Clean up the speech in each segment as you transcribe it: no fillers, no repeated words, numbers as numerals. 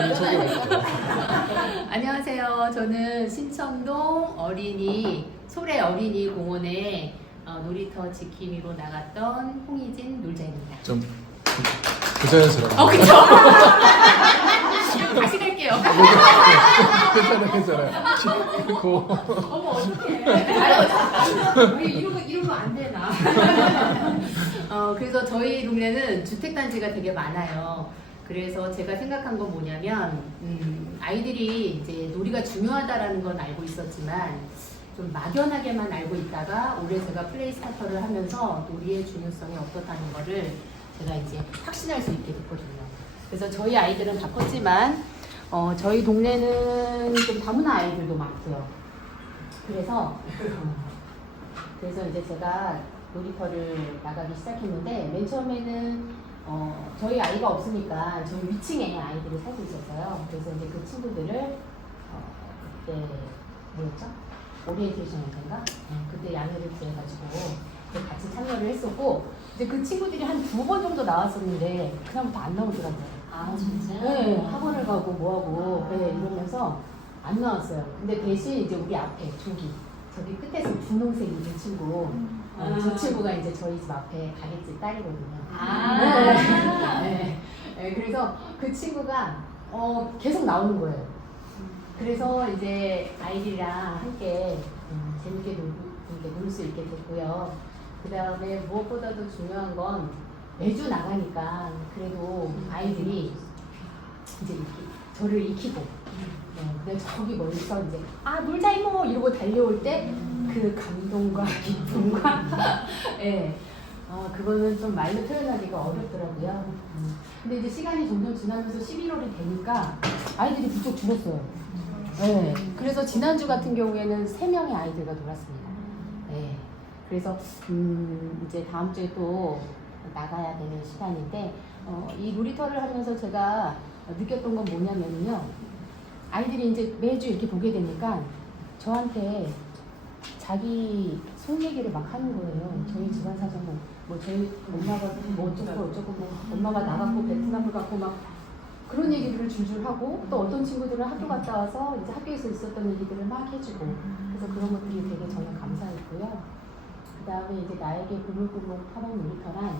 본인 소개하시죠. 안녕하세요. 저는 신천동 어린이 소래 어린이 공원에 놀이터 지킴이로 나갔던 홍희진 놀자입니다. 좀 부자연스러워. 그쵸? 다시 갈게요. 괜찮아요. 어머 어떡해. 우리 이러면 안 되나. 그래서 저희 동네는 주택단지가 되게 많아요. 그래서 제가 생각한 건 뭐냐면 아이들이 이제 놀이가 중요하다라는 건 알고 있었지만 좀 막연하게만 알고 있다가 올해 제가 플레이 스타터를 하면서 놀이의 중요성이 어떻다는 거를 제가 이제 확신할 수 있게 됐거든요. 그래서 저희 아이들은 다 컸지만 저희 동네는 좀 다문화 아이들도 많고요. 그래서 이제 제가 놀이터를 나가기 시작했는데 맨 처음에는 저희 아이가 없으니까 저희 위층에 아이들이 살고 있었어요. 그래서 이제 그 친구들을 그때 뭐였죠? 오리엔테이션인가? 그때 양해를 구해가지고 같이 참여를 했었고 이제 그 친구들이 한 2번 정도 나왔었는데 그다음부터 안 나오더라고요. 아 진짜? 네, 학원을 가고 뭐하고 이러면서 안 나왔어요. 근데 대신 이제 우리 앞에 저기 끝에서 분홍색 입은 친구 저 친구가 이제 저희 집 앞에 가게집 딸이거든요. 그래서 그 친구가 계속 나오는 거예요. 그래서 이제 아이들이랑 함께 재밌게 놀 수 있게 됐고요. 그 다음에 무엇보다도 중요한 건 매주 나가니까 그래도 아이들이 이제 저를 익히고 근데 저기 멀리서 이제 놀자 이모 이러고 달려올 때 그 감동과 기쁨과 그거는 좀 말로 표현하기가 어렵더라고요. 근데 이제 시간이 점점 지나면서 11월이 되니까 아이들이 부쩍 줄었어요. 그래서 지난주 같은 경우에는 3명의 아이들과 놀았습니다. 그래서 이제 다음 주에 또 나가야 되는 시간인데 이 놀이터를 하면서 제가 느꼈던 건 뭐냐면요. 아이들이 이제 매주 이렇게 보게 되니까 저한테 자기 속 얘기를 막 하는 거예요. 저희 집안 사정 뭐 저희 엄마가 뭐 어쩌고 뭐 엄마가 나갔고 베트남을 갔고 막 그런 얘기들을 줄줄 하고 또 어떤 친구들은 학교 갔다 와서 이제 학교에서 있었던 얘기들을 막 해주고 그래서 그런 것들이 되게 저는 감사했고요. 그 다음에 이제 나에게 꾸물꾸물 파는 놀이터란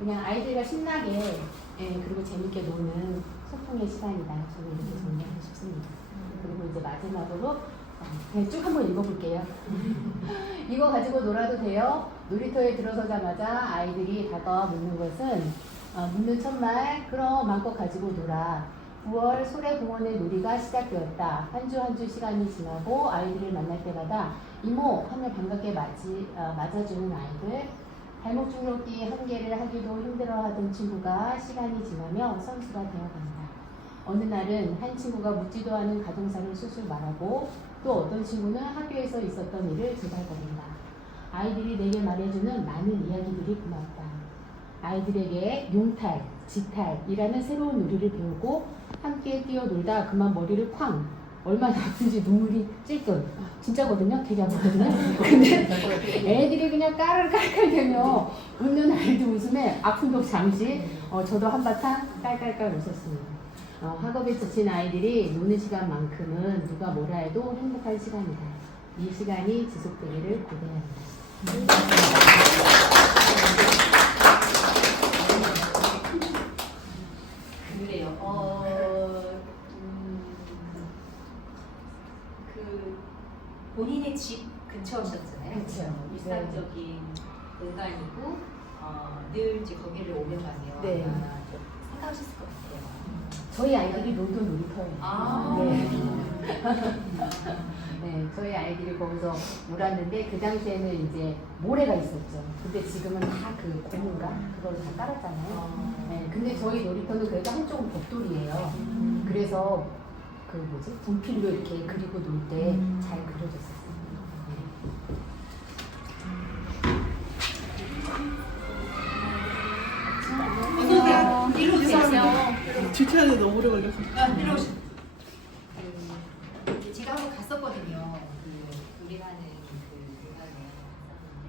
그냥 아이들과 신나게 그리고 재밌게 노는 소통의 시간이다. 저는 이렇게 정리하고 싶습니다. 그리고 이제 마지막으로 그냥 쭉 한번 읽어볼게요. 이거 가지고 놀아도 돼요? 놀이터에 들어서자마자 아이들이 다가와 묻는 것은 묻는 첫말 그럼 마음껏 가지고 놀아. 9월 소래공원의 놀이가 시작되었다. 한 주 한 주 시간이 지나고 아이들을 만날 때마다 이모 하며 반갑게 맞아주는 아이들. 발목 줄넘기 한 개를 하기도 힘들어하던 친구가 시간이 지나며 선수가 되어간다. 어느 날은 한 친구가 묻지도 않은 가정사를 술술 말하고 또 어떤 친구는 학교에서 있었던 일을 조달거린다. 아이들이 내게 말해주는 많은 이야기들이 고맙다. 아이들에게 용탈, 지탈이라는 새로운 놀이를 배우고 함께 뛰어놀다 그만 머리를 쾅 얼마나 아픈지 눈물이 찔끔 진짜거든요. 되게 아프거든요. 근데 애들이 그냥 깔깔깔대며 웃는 아이들 웃음에 아픔도 잠시 저도 한바탕 깔깔깔 웃었습니다. 학업에 지친 아이들이 노는 시간만큼은 누가 뭐라 해도 행복한 시간이다. 이 시간이 지속되기를 기대합니다. 그래요. 그 본인의 집 근처셨잖아요. 그렇죠. 일상적인 공간이고 늘 이제 거기를 오며 가며 네. 생각하셨을 것 같아요. 저희 아이들이 놀던 놀이터예요. 네, 저희 아이들이 거기서 놀았는데 그 당시에는 이제 모래가 있었죠. 근데 지금은 다 그 고무인가 그걸 다 깔았잖아요. 네, 근데 저희 놀이터는 그래도 한쪽은 벽돌이에요. 그래서 그 뭐지 분필로 이렇게 그리고 놀 때 잘 그려졌었어요. 이리로 오세요. 주차하는데 너무 오래 걸려서. 이리로 오세요. 제가 한번 갔었거든요. 그 우리나는 그 공간에 갔었는데.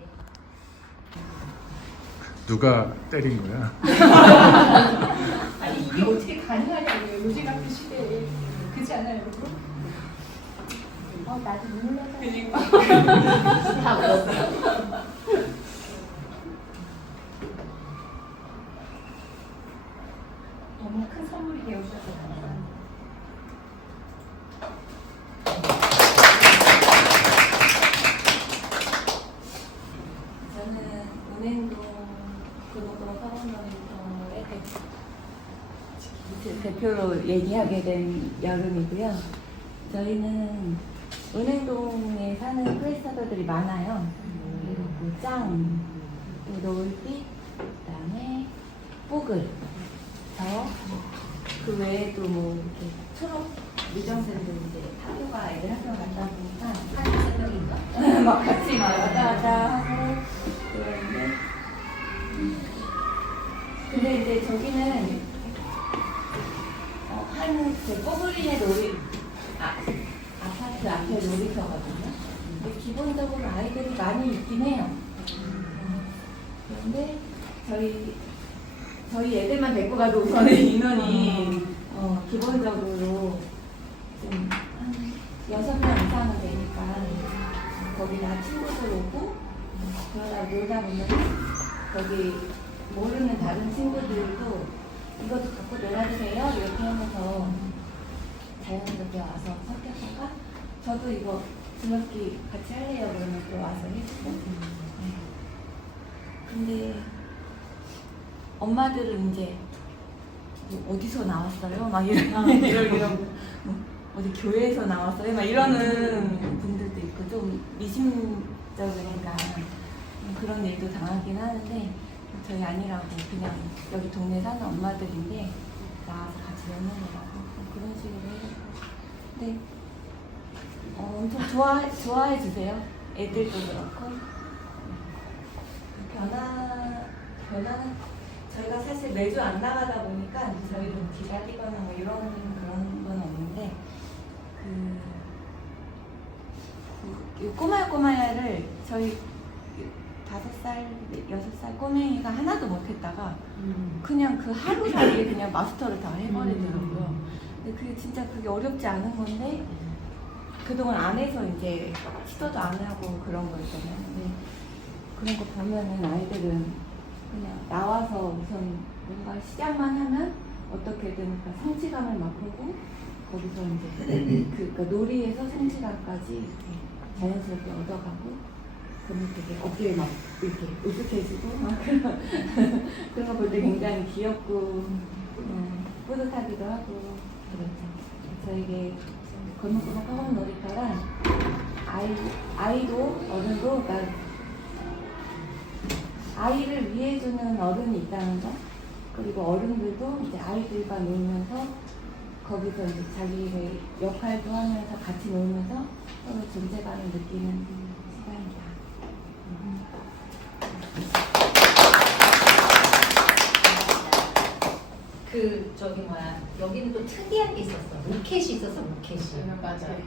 누가 때린 거야? 아니 이게 어떻게 가능하냐고요. 요즘 같은 시대에. 나도 눈물 나서. 그니까. 다 울었어. 너무 큰 선물이 되어주셔서 감사합니다. 저는 은행동 근호동 서원동에서의 대표로 얘기하게 된 여름이고요. 저희는 은행동에 사는 크리스타들이 많아요. 그리고 짱, 또 노을빛, 그다음에 뽀글, 그 외에도 뭐 이렇게 초록 미정생들 이제 학교가 애들 학교 갔다 보니까 한 3명인가? 막 같이 막 왔다 갔다 하고 그러는데 근데 이제 저기는 한그 뽀글린의 아파트 앞에 놀이터거든요. 근데 기본적으로 아이들이 많이 있긴 해요. 그런데 저희 애들만 데리고 가도 우선은 인원이 기본적으로 좀 한 6명 이상은 되니까 거기다 친구들 오고 그러다 놀다 보면 거기 모르는 다른 친구들도 이것도 갖고 놀아주세요 이렇게 하면서 자연스럽게 와서 섞였다가 저도 이거 즐겁게 같이 할래요 그러면 또 와서 해주고 근데 엄마들은 이제 뭐 어디서 나왔어요? 막 이런 뭐 어디 교회에서 나왔어요? 막 이러는 분들도 있고 좀 미심쩍으니까 그런 일도 당하긴 하는데 저희 아니라고 그냥 여기 동네 사는 엄마들인데 나와서 같이 노는 거라고 그런 식으로 해요. 근데 엄청 좋아해 주세요. 애들도 그렇고 변화는 저희가 사실 매주 안 나가다 보니까 저희도 기다리거나 뭐 이런 그런 건 없는데 이 꼬마야를 저희 5살, 6살 꼬맹이가 하나도 못했다가 그냥 그 하루 사이에 그냥 마스터를 다 해버리더라고요. 근데 그게 진짜 그게 어렵지 않은 건데 그동안 안 해서 이제 시도도 안 하고 그런 거 있잖아요. 근데 그런 거 보면은 아이들은 그냥 나와서 우선 뭔가 시작만 하면 어떻게든 성취감을 맛보고 거기서 이제 그러니까 놀이에서 성취감까지 이렇게 자연스럽게 얻어가고 그러면 되게 어깨에 막 이렇게 으쓱해지고 막 그런 거 볼 때 굉장히 귀엽고 뿌듯하기도 하고 그렇죠. 저에게 건너건너 까만 놀이터란 아이도 어른도 그러니까 아이를 위해주는 어른이 있다는 거 그리고 어른들도 이제 아이들과 놀면서 거기서 이제 자기의 역할도 하면서 같이 놀면서 서로 존재감을 느끼는 시간이다. 여기는 또 특이한 게 있었어. 로켓이 있었어, 로켓이. 맞아요.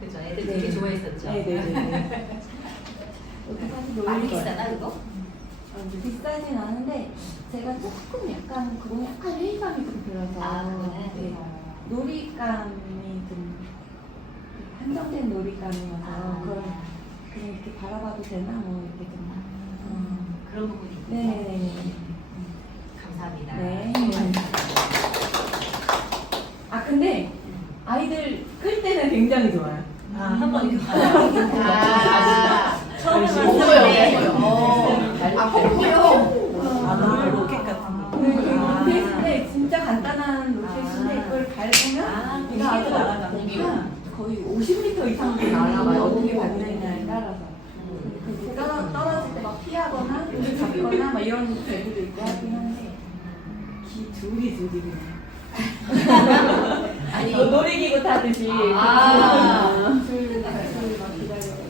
그죠? 애들 네. 되게 좋아했었죠. 네네네. 많이 비싸나 그거? 비싸진 않은데 제가 조금 약간 그건 약간 회의감이 좀 들어서 네. 놀이감이 좀 한정된 놀이감이어서 그걸 그냥 이렇게 바라봐도 되나 뭐 이렇게 좀 그런 부분이 있군요. 네네네. 감사합니다. 네. 아 근데 아이들 클 때는 굉장히 좋아요. 한번 처음에 로켓 같은 거. 로켓인데 진짜 간단한 로켓인데 그걸 밟으면 이게 앞으로 나가니까 거의 50m 이상도 날아가요. 어떻게 밟느냐에 따라서. 떨어질 때 막 피하거나 잡거나 막 이런 애들도 있고 하긴 한데 줄이 그냥. 아니 놀이기구 타듯이 줄 막 기다려.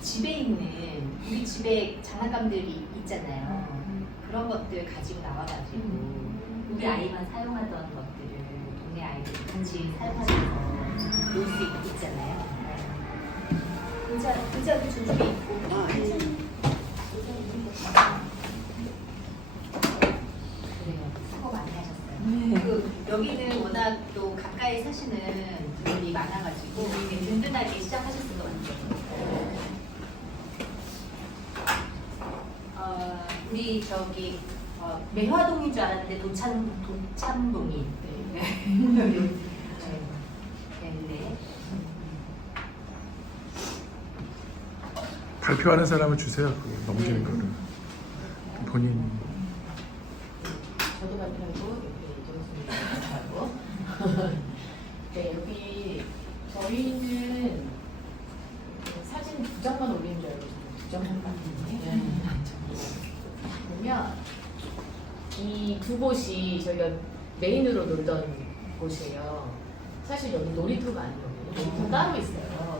집에 있는 우리 집에 장난감들이 있잖아요. 그런 것들 가지고 나와가지고 우리 아이만 사용하던 것들을 동네 아이들 같이 사용하면서 놀 수 있잖아요. 의자도 저쪽에 있고. 그래요. 수고 많이 하셨어요. 네. 여기 여기는 워낙 또 가까이 사시는 분들이 많아가지고 이렇게 든든하게 시작하셨을 것 같아요. 우리 저기 매화동인 줄 알았는데 도참동이. 네. 네. 발표하는 사람을 주세요. 그거 넘기는 거를 본인. 저도 발표하고 이정수님 발표하고. 네, 여기 저희는 사진 2장만 올리는 줄 알고 2장만 봤는데 보면 이 두 곳이 저희가 메인으로 놀던 곳이에요. 사실 여기 놀이터가 아니거든요. 놀이터 따로 있어요.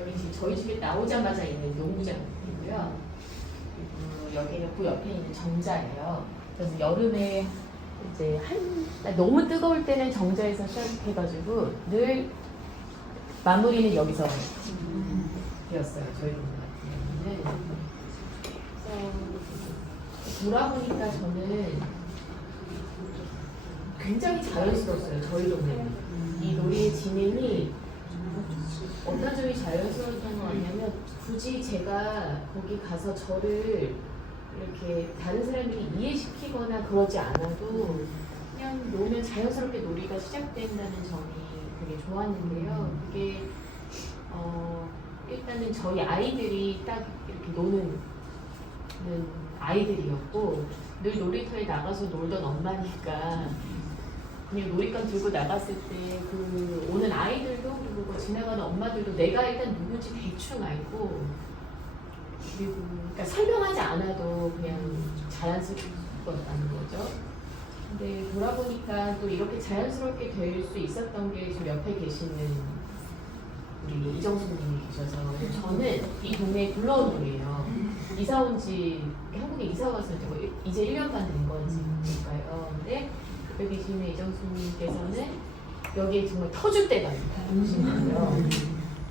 여기 지금 저희 집에 나오자마자 있는 농구장이고요. 그리고 여기는 그 옆에 있는 정자예요. 그래서 여름에 이제 너무 뜨거울 때는 정자에서 시작해가지고 늘 마무리는 여기서 되었어요. 저희 동네 같은 경우는. 그래서 돌아보니까 저는 굉장히 자연스러웠어요. 저희 동네는. 이 놀이의 진행이 어떤 점이 자연스러웠던 거 같냐면 굳이 제가 거기 가서 저를 이렇게 다른 사람들이 이해시키거나 그러지 않아도 그냥 놀면 자연스럽게 놀이가 시작된다는 점이 되게 좋았는데요. 그게 일단은 저희 아이들이 딱 이렇게 노는 아이들이었고 늘 놀이터에 나가서 놀던 엄마니까 그냥 놀이감 들고 나갔을 때 그 오는 아이들도 그리고 그 지나가는 엄마들도 내가 일단 누군지 대충 알고 그리고 그러니까 설명하지 않아도 그냥 자연스럽다는 거죠. 근데 돌아보니까 또 이렇게 자연스럽게 될 수 있었던 게 지금 옆에 계시는 우리 이정수님이 계셔서 저는 이 동네에 굴러온 분이에요. 이사 온 지 한국에 이사 와서 이제 1년 반 된 거니까요. 근데 여기 계시는 이정수님께서는 여기에 정말 터줄 때가 오신 거예요.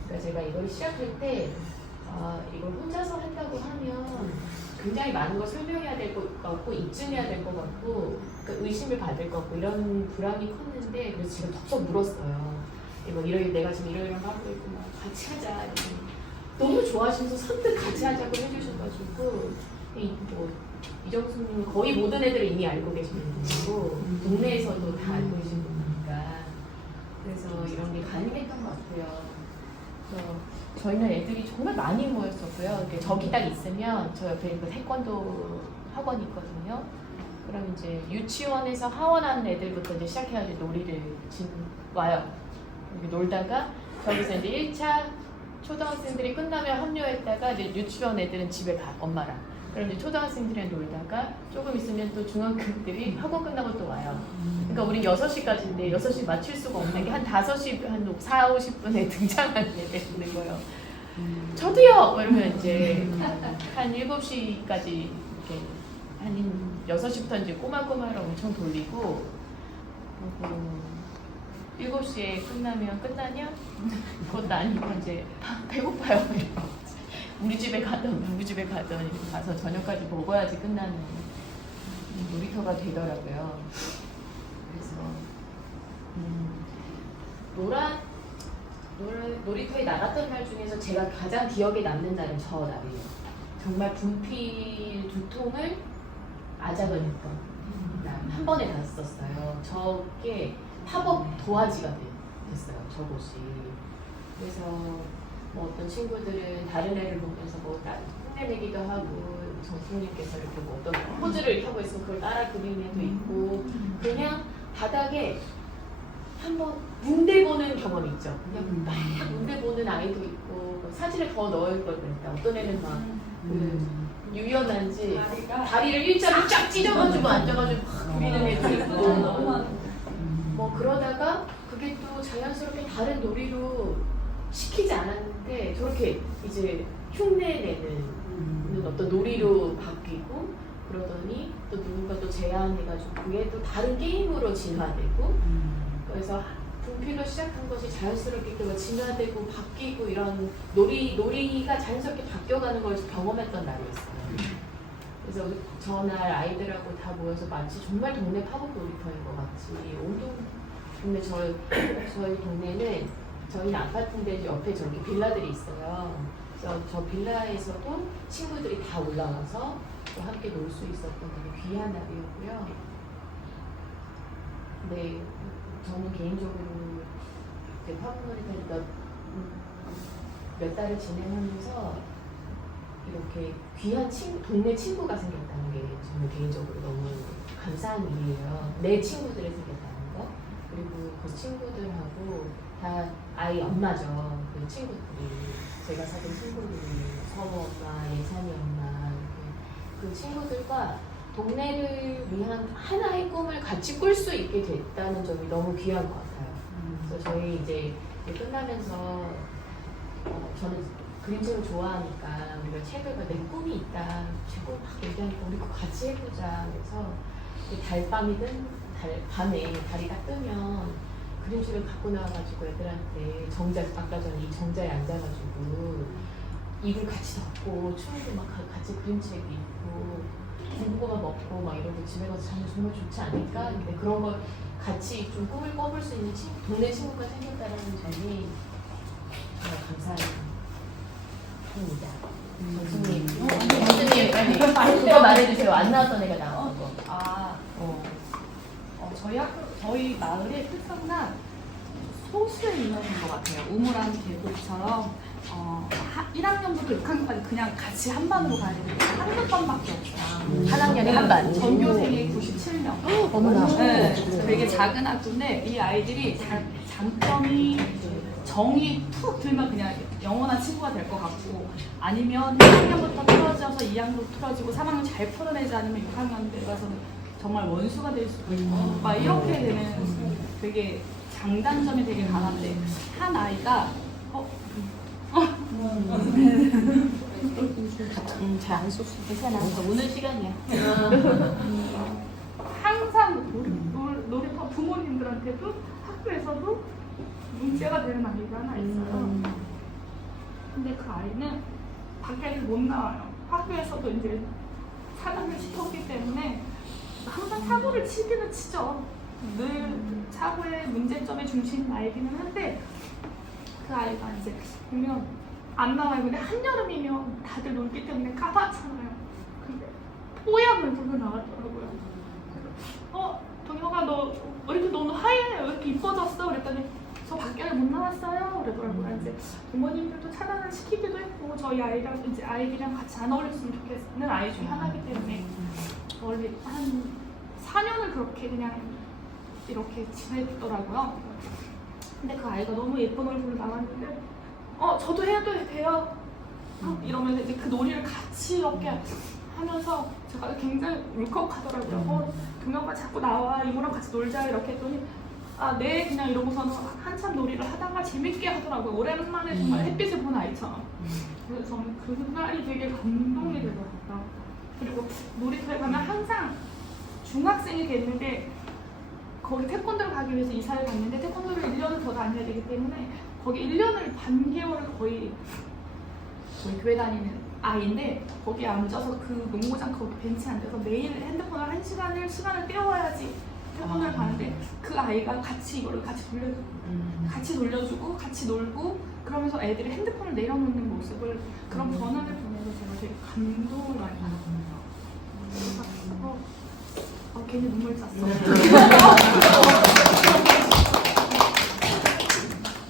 그러니까 제가 이걸 시작할 때 이걸 혼자서 한다고 하면 굉장히 많은 걸 설명해야 될 것 같고 입증해야 될 것 같고 그러니까 의심을 받을 것 같고 이런 불안이 컸는데 그래서 제가 덕석 물었어요. 내가 지금 이러이러 하고 있고 같이 하자. 너무 좋아하시면서 선뜻 같이 하자고 해주셔가지고 이정수님은 거의 모든 애들을 이미 알고 계시는 분이고 동네에서도 다 알고 계신 분이니까 그래서 이런 게 가능했던 것 같아요. 그래서 저희는 애들이 정말 많이 모였었고요. 저기 딱 있으면 저 옆에 그 태권도 학원이 있거든요. 그럼 이제 유치원에서 하원하는 애들부터 이제 시작해가지고 놀이를 와요. 이렇게 놀다가 저기서 이제 1차 초등학생들이 끝나면 합류했다가 이제 유치원 애들은 집에 가, 엄마랑. 그럼 이제 초등학생들이랑 놀다가 조금 있으면 또 중학생들이 학원 끝나고 또 와요. 그러니까 우린 6시까지인데 6시 맞출 수가 없는 게 한 5시, 한 4, 50분에 등장하는 애들 있는 거예요. 저도요! 이러면 이제 한 7시까지 이렇게 한 6시부터 이제 꼬마꼬마를 엄청 돌리고 그리고 7시에 끝나냐? 그것도 아니고 이제 배고파요. 우리 집에 가던 누구 집에 가던 가서 저녁까지 먹어야지 끝나는 놀이터가 되더라고요. 그래서 놀이터에 나갔던 날 중에서 제가 가장 기억에 남는 날은 저 날이에요. 정말 분필 2통을 아작을했던 날 한 번에 갔었어요. 저게 팝업 도화지가 됐어요. 저곳이. 그래서 어떤 친구들은 다른 애를 보면서 흉내내기도 하고 정수님께서 이렇게 어떤 포즈를 하고 있으면 그걸 따라 그리는 애도 있고 그냥 바닥에 한번 문대 보는 경험이 있죠. 그냥 막 문대 보는 아이도 있고 사진을 더 넣을 걸 그랬다. 어떤 애는 막 유연한지 다리를 일자로 쫙 찢어가지고 앉아가지고 막 그리는 애도 있고 그러다가 그게 또 자연스럽게 다른 놀이로 시키지 않았는데 저렇게 이제 흉내내는 어떤 놀이로 바뀌고 그러더니 또 누군가 또 제안해가지고 그게 또 다른 게임으로 진화되고 그래서 분필로 시작한 것이 자연스럽게 그거 진화되고 바뀌고 이런 놀이가 자연스럽게 바뀌어가는 걸 경험했던 날이었어요. 그래서 전날 아이들하고 다 모여서 마치 정말 동네 팝업 놀이터인 것 같이 온통 근데 저희 동네는 저희 아파트인데 옆에 저렇게 빌라들이 있어요. 그래서 저 빌라에서도 친구들이 다 올라와서 또 함께 놀 수 있었던 되게 귀한 날이었고요. 근데 저는 개인적으로 이제 화분놀이터를 몇 달을 진행하면서 이렇게 귀한 동네 친구가 생겼다는 게 저는 개인적으로 너무 감사한 일이에요. 내 친구들이 생겼다는 거. 그리고 그 친구들하고 다 아이 엄마죠. 그 친구들이 제가 사귄 친구들이 서우 엄마, 예산이 엄마 그 친구들과 동네를 위한 하나의 꿈을 같이 꿀 수 있게 됐다는 점이 너무 귀한 것 같아요. 그래서 저희 이제 끝나면서 저는 그림책을 좋아하니까 우리가 책을 내 꿈이 있다. 제 꿈 막 얘기하니까 우리 그거 같이 해보자. 그래서 달밤이든 밤에 달이 딱 뜨면 그림책을 갖고 나와가지고 애들한테 아까 전에 이 정자에 앉아가지고 이불 같이 덮고 추운데 막 같이 그림책 읽고 군고구마 먹고 막 이러고 집에 가서 자면 정말 좋지 않을까? 근데 그런 걸 같이 좀 꿈을 꿔볼 수 있는 동네 친구가 생겼다는 점이 정말 감사한 일입니다. 교수님, 빨리 그거 말해주세요. 안 나왔던 애가 나왔던 거. 저희 마을의 특성상 소수의 인원인 것 같아요. 우물안 계곡처럼 1학년부터 6학년까지 그냥 같이 한 반으로 가야 되는데 한두 번밖에 없어요. 한 학년에 한 반. 전교생이 97명. 어머나. 네, 되게 작은 학교인데 이 아이들이 장점이 정이 푹 들면 그냥 영원한 친구가 될 것 같고 아니면 1학년부터 틀어져서 2학년부터 틀어지고 3학년 잘 풀어내지 않으면 6학년 들어가서는 정말 원수가 될 수도 있고 막 이렇게 되는 되게 장단점이 되게 강한데 한 아이가 잘안 쏟수 괜찮아. 오늘 시간이야. 항상 놀이터 부모님들한테도 학교에서도 문제가 되는 아이가 하나 있어요. 근데 그 아이는 밖에를 못 나와요. 학교에서도 이제 차단을 시켰기 때문에 항상 사고를 치기는 치죠. 늘 사고의 문제점의 중심인 아이기는 한데 그 아이가 이제 보면 안 나와요. 근데 한여름이면 다들 놀기 때문에 까맣잖아요. 근데 뽀얀 얼굴로 나왔더라고요. 동혁아 너 왜 이렇게 너는 하얘? 왜 이렇게 이뻐졌어? 그랬더니 저 밖에 못 나왔어요. 그러더라고요. 이제 부모님들도 차단을 시키기도 했고 저희 아이랑 이제 아이들이랑 같이 안 어울렸으면 좋겠는 아이 중에 하나이기 때문에 원래 한 4년을 그렇게 그냥 이렇게 지냈더라고요. 근데 그 아이가 너무 예쁜 얼굴로 나왔는데 저도 해도 돼요. 이러면서 이제 그 놀이를 같이 이렇게 하면서 제가 굉장히 울컥하더라고요. 동혁아 자꾸 나와 이모랑 같이 놀자 이렇게 했더니 네 그냥 이러고서는 한참 놀이를 하다가 재밌게 하더라고요. 오랜만에 정말 햇빛을 본 아이처럼. 그래서 저는 그날이 되게 감동이 되더라고요. 그리고 놀이터에 가면 항상 중학생이 됐는데 거기 태권도를 가기 위해서 이사를 갔는데 태권도를 1년을 더 다녀야 되기 때문에 거기 1년을 반개월을 거의 교회 다니는 아이인데 거기에 앉아서 그 농구장 거기 벤치에 앉아서 매일 핸드폰을 1시간을 시간을 때워야지 태권도를 가는데 그 아이가 같이 이거를 같이 돌려주고 같이 놀고 그러면서 애들이 핸드폰을 내려놓는 모습을 그런 변화를 보면서 제가 되게 감동을 많이 받았어요. 그래서 괜히 눈물 났어요.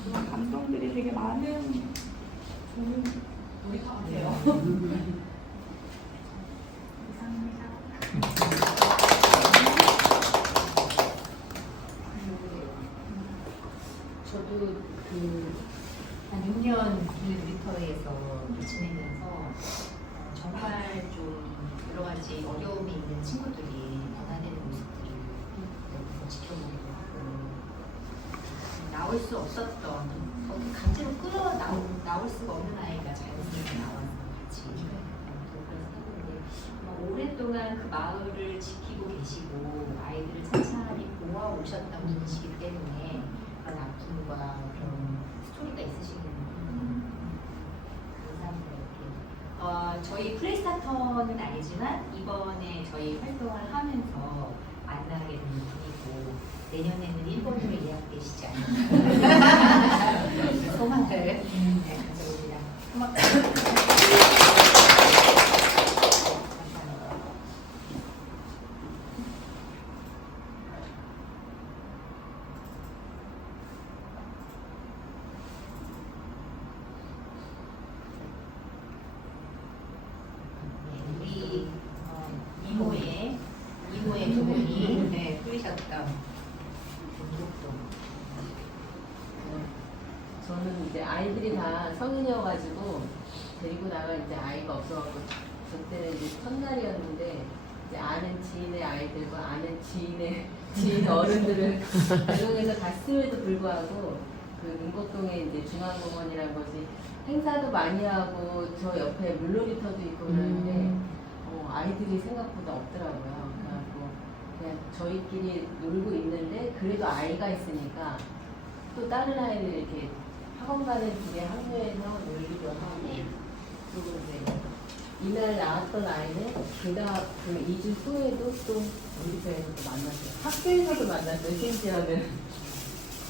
그런 감동들이 되게 많은 좋은 놀이터 같아요. 이상입니다. 저도 한 6년 이 놀이터에서 지내면서 정말 좀 여러 가지 어려움이 있는 친구들이 변화되는 모습들을 여기서 지켜보기도 하고 나올 수 없었던 강제로 나올 수가 없는 아이가 자연스럽게 나와서 같이 그래서 오랫동안 그 마을을 지키고 계시고 아이들을 찬찬히 보아 오셨던 분이시기 때문에 그런 아픔과 그런 스토리가 있으시는 감사합니다. 저희 플레이스타터는 아니지만 이번에 저희 활동을 하면서 만나게 된 분이고 내년에는 일본으로 예약 계시지 않을까. 소망을 네, 가져옵니다. 우리 이모의 부모님이 네, 꾸리셨던 운동동. 저는 이제 아이들이 다 성인이어가지고 데리고 나가 이제 아이가 없어갖고 그때는 이제 첫날이었는데 이제 아는 지인의 아이들과 아는 지인의 지인 어른들을 대동해서 갔음에도 불구하고 그 문곡동에 이제 중앙공원이라는 것이 행사도 많이 하고 저 옆에 물놀이터도 있고 그러는데 아이들이 생각보다 없더라고요. 그래갖고 그냥 저희끼리 놀고 있는데 그래도 아이가 있으니까 또 다른 아이들 이렇게 학원 가는 길에 합류해서 놀기도 하고 그리고 이제 이날 나왔던 아이는 그 2주 후에도 또 놀이터에서 또 만났어요. 학교에서도 만났어요. 심지어는.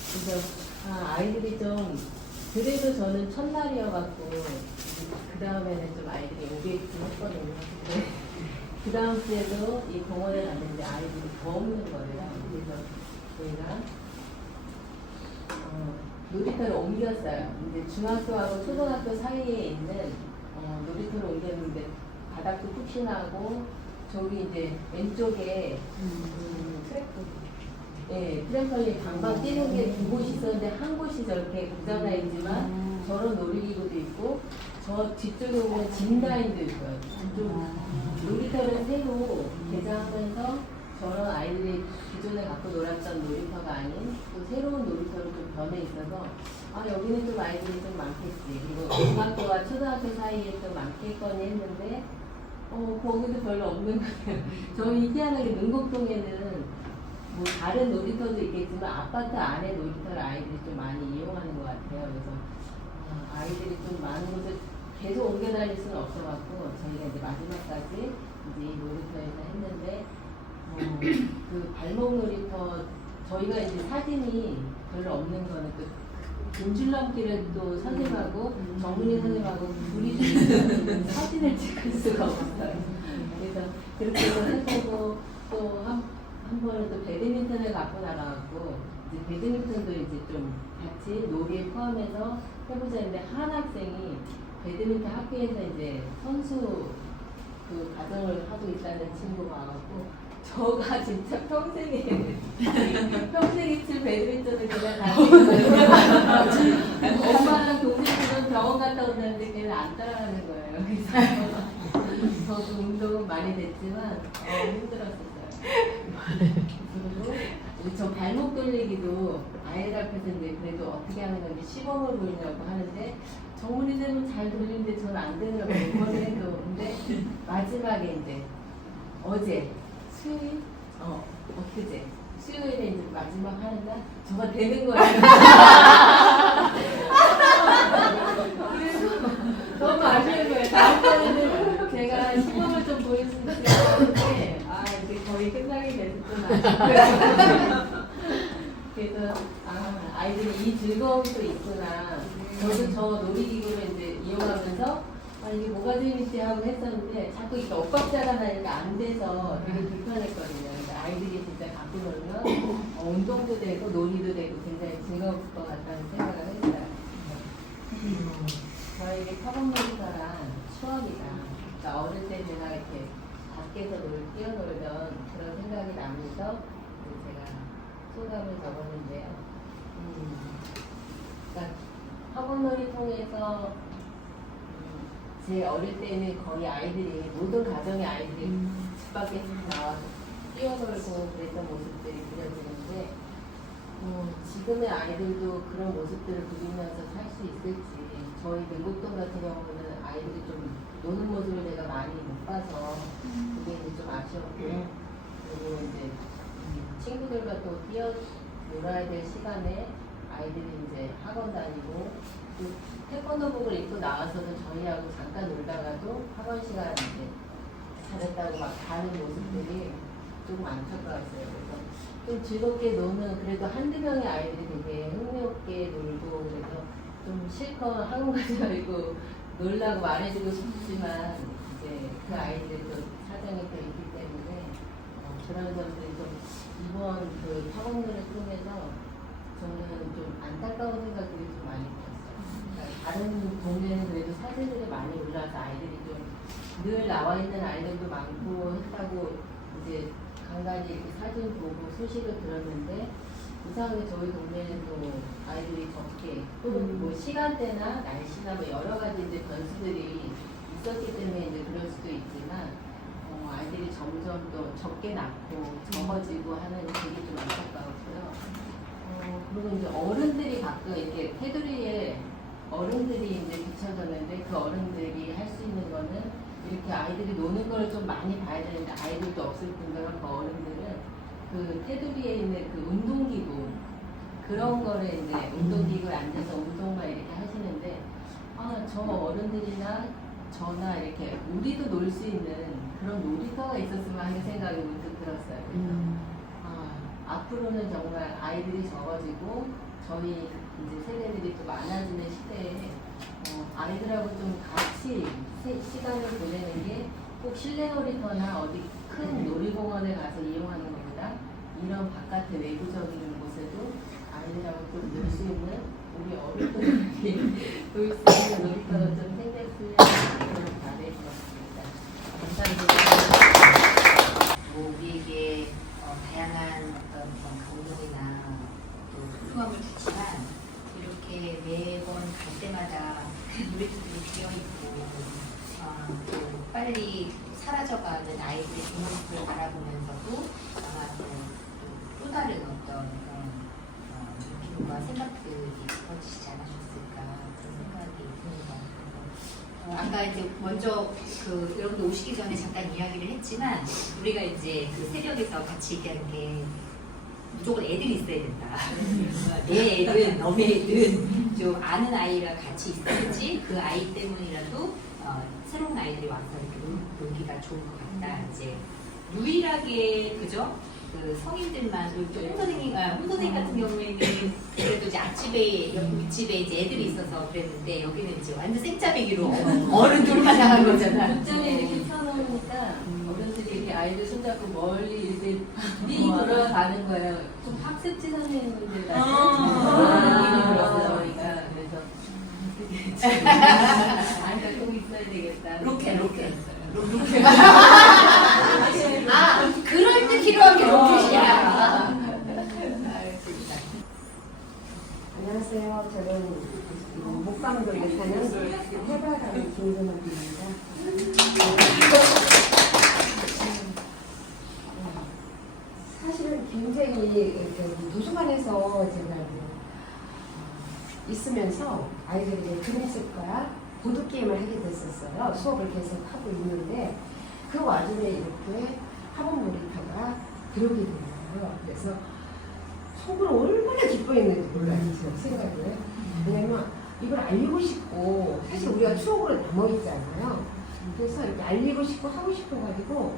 그래서 아이들이 좀 그래도 저는 첫날이어갖고 그 다음에는 좀 아이들이 오겠지 했거든요. 근데 그 다음 주에도 이 공원에 갔는데 아이들이 더 없는 거예요. 그래서 저희가 놀이터를 옮겼어요. 이제 중학교하고 초등학교 사이에 있는 놀이터를 옮겼는데 바닥도 푹신하고 저기 이제 왼쪽에 트램펄린 방방 뛰는 게 두 곳이 있었는데 한 곳이 저렇게 고장나 있지만 저런 놀이기구도 있고 저 뒤쪽에 보면 짚라인도 있고요. 놀이터를 새로 개장하면서 저런 아이들이 기존에 갖고 놀았던 놀이터가 아닌 또 새로운 놀이터로 좀 변해 있어서 여기는 좀 아이들이 좀 많겠지. 그리고 중학교와 초등학교 사이에 좀 많겠거니 했는데 거기도 별로 없는 거예요. 저희 희한하게 능곡동에는 뭐 다른 놀이터도 있겠지만 아파트 안에 놀이터를 아이들이 좀 많이 이용하는 것 같아요. 그래서 아이들이 좀 많은 곳을 계속 옮겨 다닐 수는 없어갖고 저희가 이제 마지막까지 이제 이 놀이터에서 했는데 그 발목 놀이터 저희가 이제 사진이 별로 없는 거는 그 금줄넘기를 또 선생님하고 정문희 선생님하고 둘이 사진을 찍을 수가 없어요. 그래서 그렇게 해서 또 한 번은 또 배드민턴을 갖고 나가갖고 이제 배드민턴도 이제 좀 같이 놀이에 포함해서 해보자 했는데 한 학생이 배드민턴 학교에서 이제 선수 그 과정을 하고 있다는 친구가 와갖고 저가 진짜 평생에 칠 배드민턴을 그냥 다니고 엄마랑 동생들은 병원 갔다 온다는데 걔는 안 따라가는 거예요. 그래서 저도 운동은 많이 됐지만 힘들었어요. 그리고 저 발목 돌리기도 아이들 앞에서 이제 그래도 어떻게 하는 건지 시범을 보이려고 하는데 정문희 쌤은 잘 돌리는데 저는 안 되더라고요. 이번에도. 근데 마지막에 이제 어제 수요일? 엊그제 수요일에 이제 마지막 하는 날 저가 되는 거예요. 그래서 너무 아쉬운 거예요. 다음번에는 제가 시범을 좀 보여주면 좋겠는데 이게 거의 끝나게 돼서 좀 아쉽고요. 그래서 아이들이 이 즐거움도 있구나. 저도 저 놀이기구를 이제 이용하면서 이게 뭐가 재밌지 하고 했었는데 자꾸 이렇게 엇박자가 나니까 안 돼서 되게 불편했거든요. 그러니까 아이들이 진짜 갖고 놀면 운동도 되고 놀이도 되고 굉장히 즐거울 것 같다는 생각을 했어요. 저에게 터벅놀이터란 추억이다. 그러니까 어릴 때 제가 이렇게 밖에서 뛰어놀던 그런 생각이 나면서 제가 소감을 적었는데요. 그러니까 학원놀이 통해서 제 어릴 때는 거의 아이들이 모든 가정의 아이들이 집 밖에 나와서 뛰어놀고 그랬던 모습들이 그려지는데 지금의 아이들도 그런 모습들을 그리면서 살 수 있을지 저희 능곡동 같은 경우는 아이들이 좀 노는 모습을 제가 많이 못 봐서 그게 이제 좀 아쉬웠고요. 그리고 이제 친구들과 또 뛰어놀아야 될 시간에 아이들이 이제 학원 다니고 또 태권도복을 입고 나와서도 저희하고 잠깐 놀다가도 학원 시간에 이제 잘했다고 막 가는 모습들이 조금 안타까웠어요. 그래서 좀 즐겁게 노는 그래도 한두 명의 아이들이 되게 흥미롭게 놀고 그래서 좀 실컷 학원 가지 말고 놀라고 말해주고 싶지만 이제 그 아이들도 사정이 또 있기 때문에 그런 점들이 좀 이번 그 학원들을 통해서 저는 좀 안타까운 생각들이 좀 많이 들었어요. 그러니까 다른 동네는 그래도 사진들이 많이 올라서 아이들이 좀 늘 나와 있는 아이들도 많고 했다고 이제 간간히 이렇게 사진 보고 소식을 들었는데 이상하게 저희 동네는 또 아이들이 적게 또 뭐 시간대나 날씨나 뭐 여러 가지 이제 변수들이 있었기 때문에 이제 그럴 수도 있지만 아이들이 점점 더 적게 낳고 적어지고 하는 되게 좀 안타까웠고요. 그리고 이제 어른들이 가끔 이렇게 테두리에 어른들이 이제 비춰졌는데 그 어른들이 할 수 있는 거는 이렇게 아이들이 노는 걸 좀 많이 봐야 되는데 아이들도 없을 뿐더러 그 어른들은 그 테두리에 있는 그 운동기구 그런 거를 이제 운동기구에 앉아서 운동만 이렇게 하시는데 저 어른들이나 저나 이렇게 우리도 놀 수 있는 그런 놀이터가 있었으면 하는 생각이 문득 들었어요. 그래서 앞으로는 정말 아이들이 적어지고 저희 이제 세대들이 또 많아지는 시대에 아이들하고 좀 같이 시간을 보내는 게 꼭 실내 놀이터나 어디 큰 놀이공원에 가서 이용하는 것보다 이런 바깥의 외부적인 곳에도 아이들하고 좀 놀 수 있는 우리 어른들이 놀 수 있는 놀이터가 좀 생겼으면 그런 바람이 들었습니다. 감사합니다. 뭐 우리에게 다양한 어떤 감동이나 또 소중함을 주지만 이렇게 매번 갈 때마다 놀이터들이 비어있고 또 빨리 사라져가는 아이들의 모습을 바라보면서도 아마 또 다른 어떤 느낌과 생각들이 펼치지 않으셨을까 그런 생각이 듭니다. 아까 이제 먼저 그 여러분들 오시기 전에 잠깐 이야기를 했지만 우리가 이제 그 새벽에서 같이 얘기하는 게 무조건 애들이 있어야 된다. 내 애든 너의 애든 좀 아는 아이가 같이 있어야지 그 아이 때문이라도 새로운 아이들이 와서 이렇게 놀기가 좋을 것 같다. 이제 유일하게 그죠? 그 성인들만 홍 선생님 같은 경우에는 그래도 이제 앞집에 옆 윗집에 이제 애들이 있어서 그랬는데 여기는 이제 완전 생짜배기로 어른 둘만 나간 거잖아. 극장에 이렇게 펴놓으니까 어른들이 이렇게 아이들 손잡고 멀리 이렇게 돌아가는 거예요. 좀 학습지 선생님들 같은 느낌이 들었어요. 그러니까 그래서 아이가 꼭 있어야 되겠다. 로켓. 그럴 때 필요한 게 로켓이야. 안녕하세요. 저는 목감독에 사는 해바라기 김금원입니다. 사실은 굉장히 도서관에서 제가 있으면서 아이들에게 그림책과 보드게임을 하게 됐었어요. 수업을 계속 하고 있는데 그 와중에 이렇게 학원 놀이터가 들어오게 된 거예요. 그래서 속으로 얼마나 기뻐했는지 몰라요. 제 생각에. 왜냐면 이걸 알리고 싶고 사실 우리가 추억으로 남아있잖아요. 그래서 이렇게 알리고 싶고 하고 싶어가지고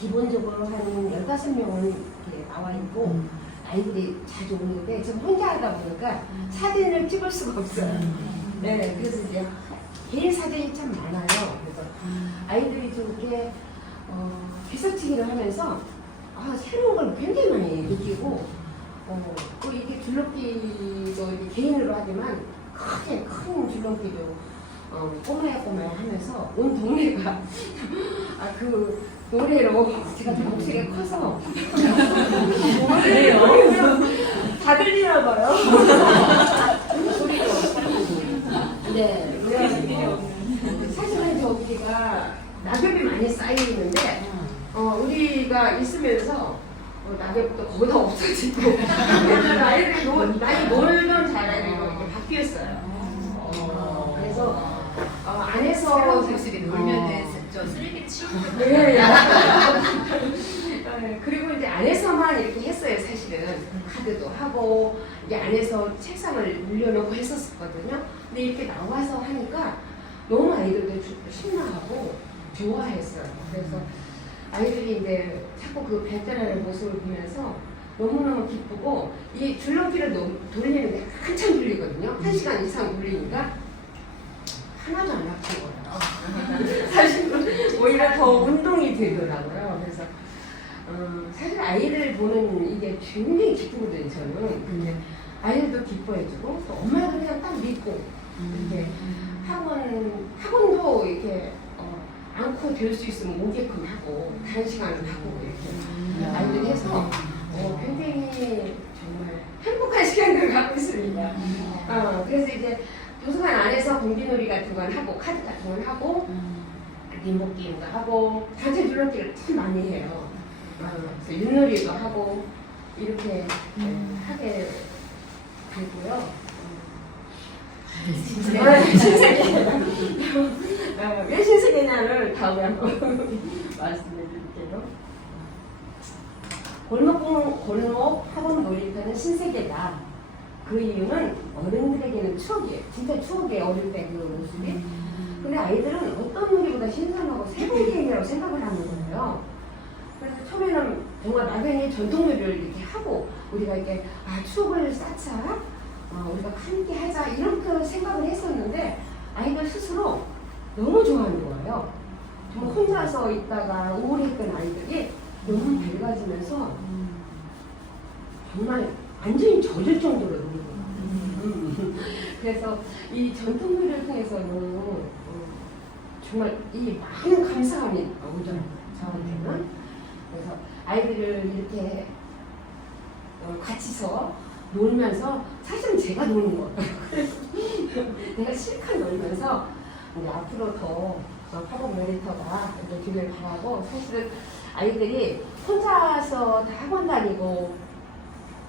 기본적으로 한 15명은 이렇게 나와있고 아이들이 자주 오는데 지금 혼자 하다 보니까 사진을 찍을 수가 없어요. 네, 그래서 이제 개인 사진이 참 많아요. 그래서 아이들이 좀 이렇게 비서치기를 하면서 새로운 걸 굉장히 많이 느끼고 또 이렇게 줄넘기도 이렇게 개인으로 하지만 큰 줄넘기도 꼬마야 하면서 온 동네가 그 노래로 제가 좀 목소리가 커서 다 들리나 봐요. 소리가 네. 사실은 저기가 낙엽이 많이 쌓여 있는데 우리가 있으면서 낙엽도 거의 다 없어지고 아이들이 많이 놀던 자리로 이렇게 바뀌었어요. 그래서 안에서 모습이 놀면은 저 쓰레기 치우는 네. 그리고 이제 안에서만 이렇게 했어요. 사실은 카드도 하고 이 안에서 책상을 늘려놓고 했었거든요. 근데 이렇게 나와서 하니까 너무 아이들도 신나하고 좋아했어요. 그래서 아이들이 이제 자꾸 그 발전하는 모습을 보면서 너무너무 기쁘고 이 줄넘기를 돌리는데 한참 돌리거든요. 1시간 이상 돌리니까 하나도 안 아픈 거예요. 사실은 오히려 더 운동이 되더라고요. 그래서 사실 아이를 보는 이게 굉장히 기쁘거든요. 저는. 근데 아이들도 기뻐해주고 또 엄마도 그냥 딱 믿고 이렇게 학원도 이렇게 않고 될 수 있으면 오게끔 하고 다른 시간을 하고 이렇게 아이들 해서 굉장히 정말 행복한 시간을 갖고 있습니다. 그래서 이제 도서관 안에서 공기놀이 같은 건 하고 카드 같은 건 하고 리모트 게임도 하고 단체 줄넘기를 참 많이 해요. 그래서 윷놀이도 하고 이렇게 하게 되고요. 신세계 왜 신세계냐를 다음에 한번 말씀해 드릴게요. 골목 학원 놀이터는 신세계다. 그 이유는 어른들에게는 추억이에요. 진짜 추억이에요. 어릴 때 그 모습이. 근데 아이들은 어떤 놀이보다 신선하고 새로운 게임이라고 생각을 하는 거예요. 그래서 처음에는 정말 막연히 전통놀이를 이렇게 하고 우리가 이렇게 추억을 쌓자, 우리가 함께 하자 이렇게 생각을 했었는데 아이들 스스로 너무 좋아하는 거예요. 정말 혼자서 있다가 우울했던 아이들이 너무 밝아지면서 정말 완전히 젖을 정도로 노는 거예요. 그래서 이 전통놀이를 통해서는 정말 이 많은 감사함이 오더라고요. 저한테는. 그래서 아이들을 이렇게 같이서 놀면서 사실은 제가 노는 거예요. 내가 실컷 놀면서 이제 앞으로 더 학원 놀이터가 이렇게 길을 바라고 사실은 아이들이 혼자서 다 학원 다니고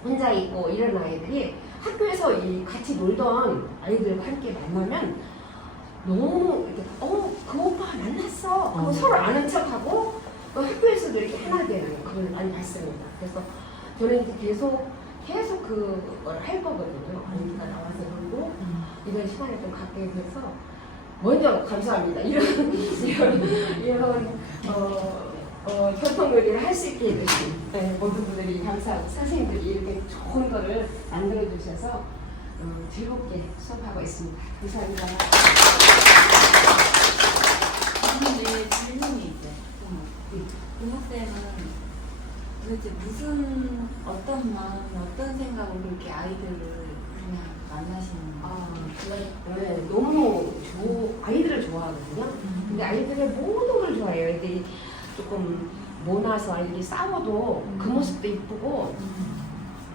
혼자 있고 이런 아이들이 학교에서 같이 놀던 아이들과 함께 만나면 너무 이렇게 그 오빠 만났어 하고 서로 아는 척하고 또 학교에서도 이렇게 하나 되는 그걸 많이 봤습니다. 그래서 저는 이제 계속 그걸 할 거거든요. 아이가 나와서 놀고 이런 시간을 좀 갖게 돼서 먼저 감사합니다. 이런 교통놀이를 할 수 있게 해주신 모든 분들이 감사하고 선생님들이 이렇게 좋은 거를 만들어 주셔서 즐겁게 수업하고 있습니다. 감사합니다. 저는 이제 질문이 있어요. 부모쌤은 도대체 어떤 마음, 어떤 생각으로 그렇게 아이들을 그냥 만나시는 거예요? 너무 아이들을 좋아하거든요. 근데 아이들의 모든 걸 좋아해요. 애들이 조금 모나서 아이들이 싸워도 그 모습도 이쁘고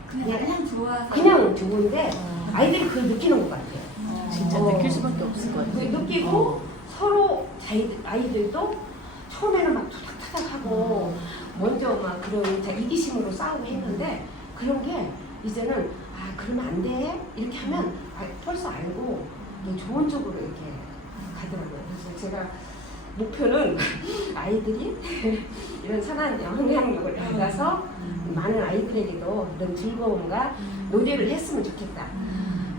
그냥 좋아서 그냥 좋은데 아이들이 그걸 느끼는 것 같아요. 진짜 느낄 수밖에 없을 것 같아요. 느끼고 서로 아이들도 처음에는 막 투닥투닥하고 먼저 막 그런 이기심으로 싸우고 했는데 그런 게 이제는 그러면 안 돼 이렇게 하면 벌써 알고 좋은 쪽으로 이렇게 가더라고요. 그래서 제가 목표는 아이들이 이런 선한 영향력을 받아서 많은 아이들에게도 이런 즐거움과 놀이를 했으면 좋겠다.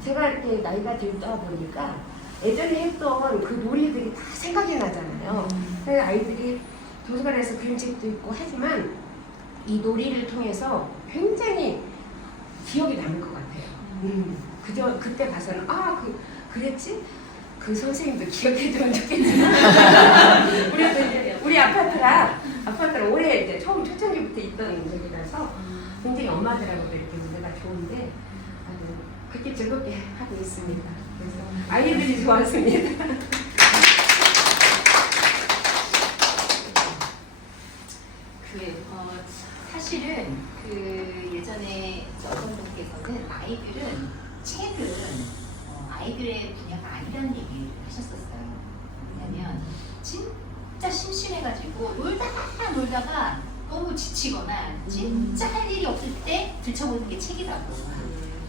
제가 이렇게 나이가 들다 보니까 예전에 했던 그 놀이들이 다 생각이 나잖아요. 그래서 아이들이 도서관에서 그림책도 있고 하지만 이 놀이를 통해서 굉장히 기억이 남을 것 같아요. 그때 봐서는 그랬지? 그 선생님도 기억해주면 좋겠지만 우리도 이제 우리 아파트랑 올해 이제 처음 초창기부터 있던 적이라서 굉장히 엄마들하고도 이렇게 노래가 좋은데 그렇게 즐겁게 하고 있습니다. 그래서 아이들이 좋았습니다. 사실은 예전에 어떤 분께서는 책은 아이들의 분야가 아니라는 얘기를 하셨었어요. 왜냐면 진짜 심심해가지고 놀다가 너무 지치거나 진짜 할 일이 없을 때 들춰보는 게 책이라고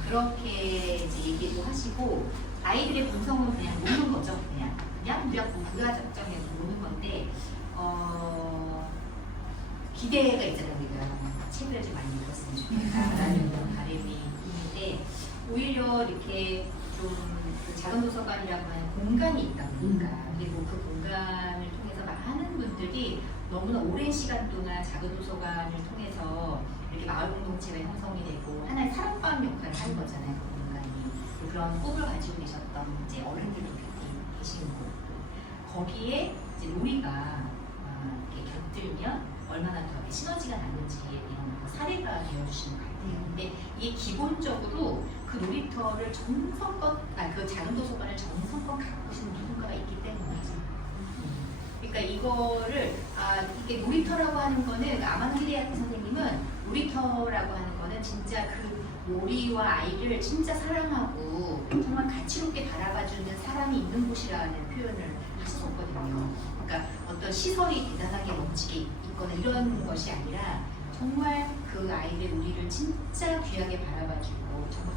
그렇게 이제 얘기도 하시고 아이들의 본성은 그냥 노는 거죠. 그냥 우리가 부가적정해서 노는 건데 기대가 있잖아요. 우리가 책을 좀 많이 읽었으면 좋겠다라는 바람이 있는데 오히려 이렇게 좀 그 작은 도서관이라고 하는 공간이 있다 보니까 그리고 그 공간을 통해서 많은 분들이 너무나 오랜 시간 동안 작은 도서관을 통해서 이렇게 마을 공동체가 형성이 되고 하나의 사랑방 역할을 하는 거잖아요. 그 공간이. 그런 꿈을 가지고 계셨던 이제 어른들도 계시는 거고 거기에 이제 놀이가 이렇게 곁들이면 얼마나 더 이렇게 시너지가 나는지에 대한 사례가 되어주시는 것 같아요. 근데 이게 기본적으로 그 놀이터를 정성껏, 그 작은 도서관을 정성껏 갖고 싶은 누군가가 있기 때문이죠. 그러니까 이거를 이게 놀이터라고 하는 거는 아마노 히데야키 선생님은 놀이터라고 하는 거는 진짜 그 놀이와 아이를 진짜 사랑하고 정말 가치롭게 바라봐주는 사람이 있는 곳이라는 표현을 하셨었거든요. 그러니까 어떤 시설이 대단하게 넘치게 있거나 이런 것이 아니라 정말 그 아이의 놀이를 진짜 귀하게 바라봐주고 정말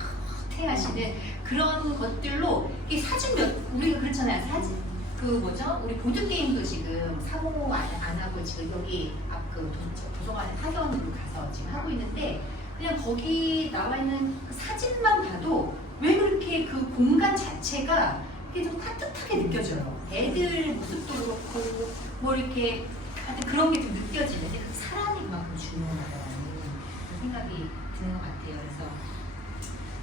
태하시는 그런 것들로 이 우리가 그렇잖아요. 우리 보드게임도 지금 사고 안 하고 지금 여기 앞 그 도서관 학원으로 가서 지금 하고 있는데 그냥 거기 나와 있는 그 사진만 봐도 왜 그렇게 그 공간 자체가 이렇게 좀 따뜻하게 느껴져요. 애들 모습도 그렇고 뭐 이렇게 하여튼 그런 게 좀 느껴지는데 그 사람이 그만큼 중요하다는 생각이 드는 것 같아요. 그래서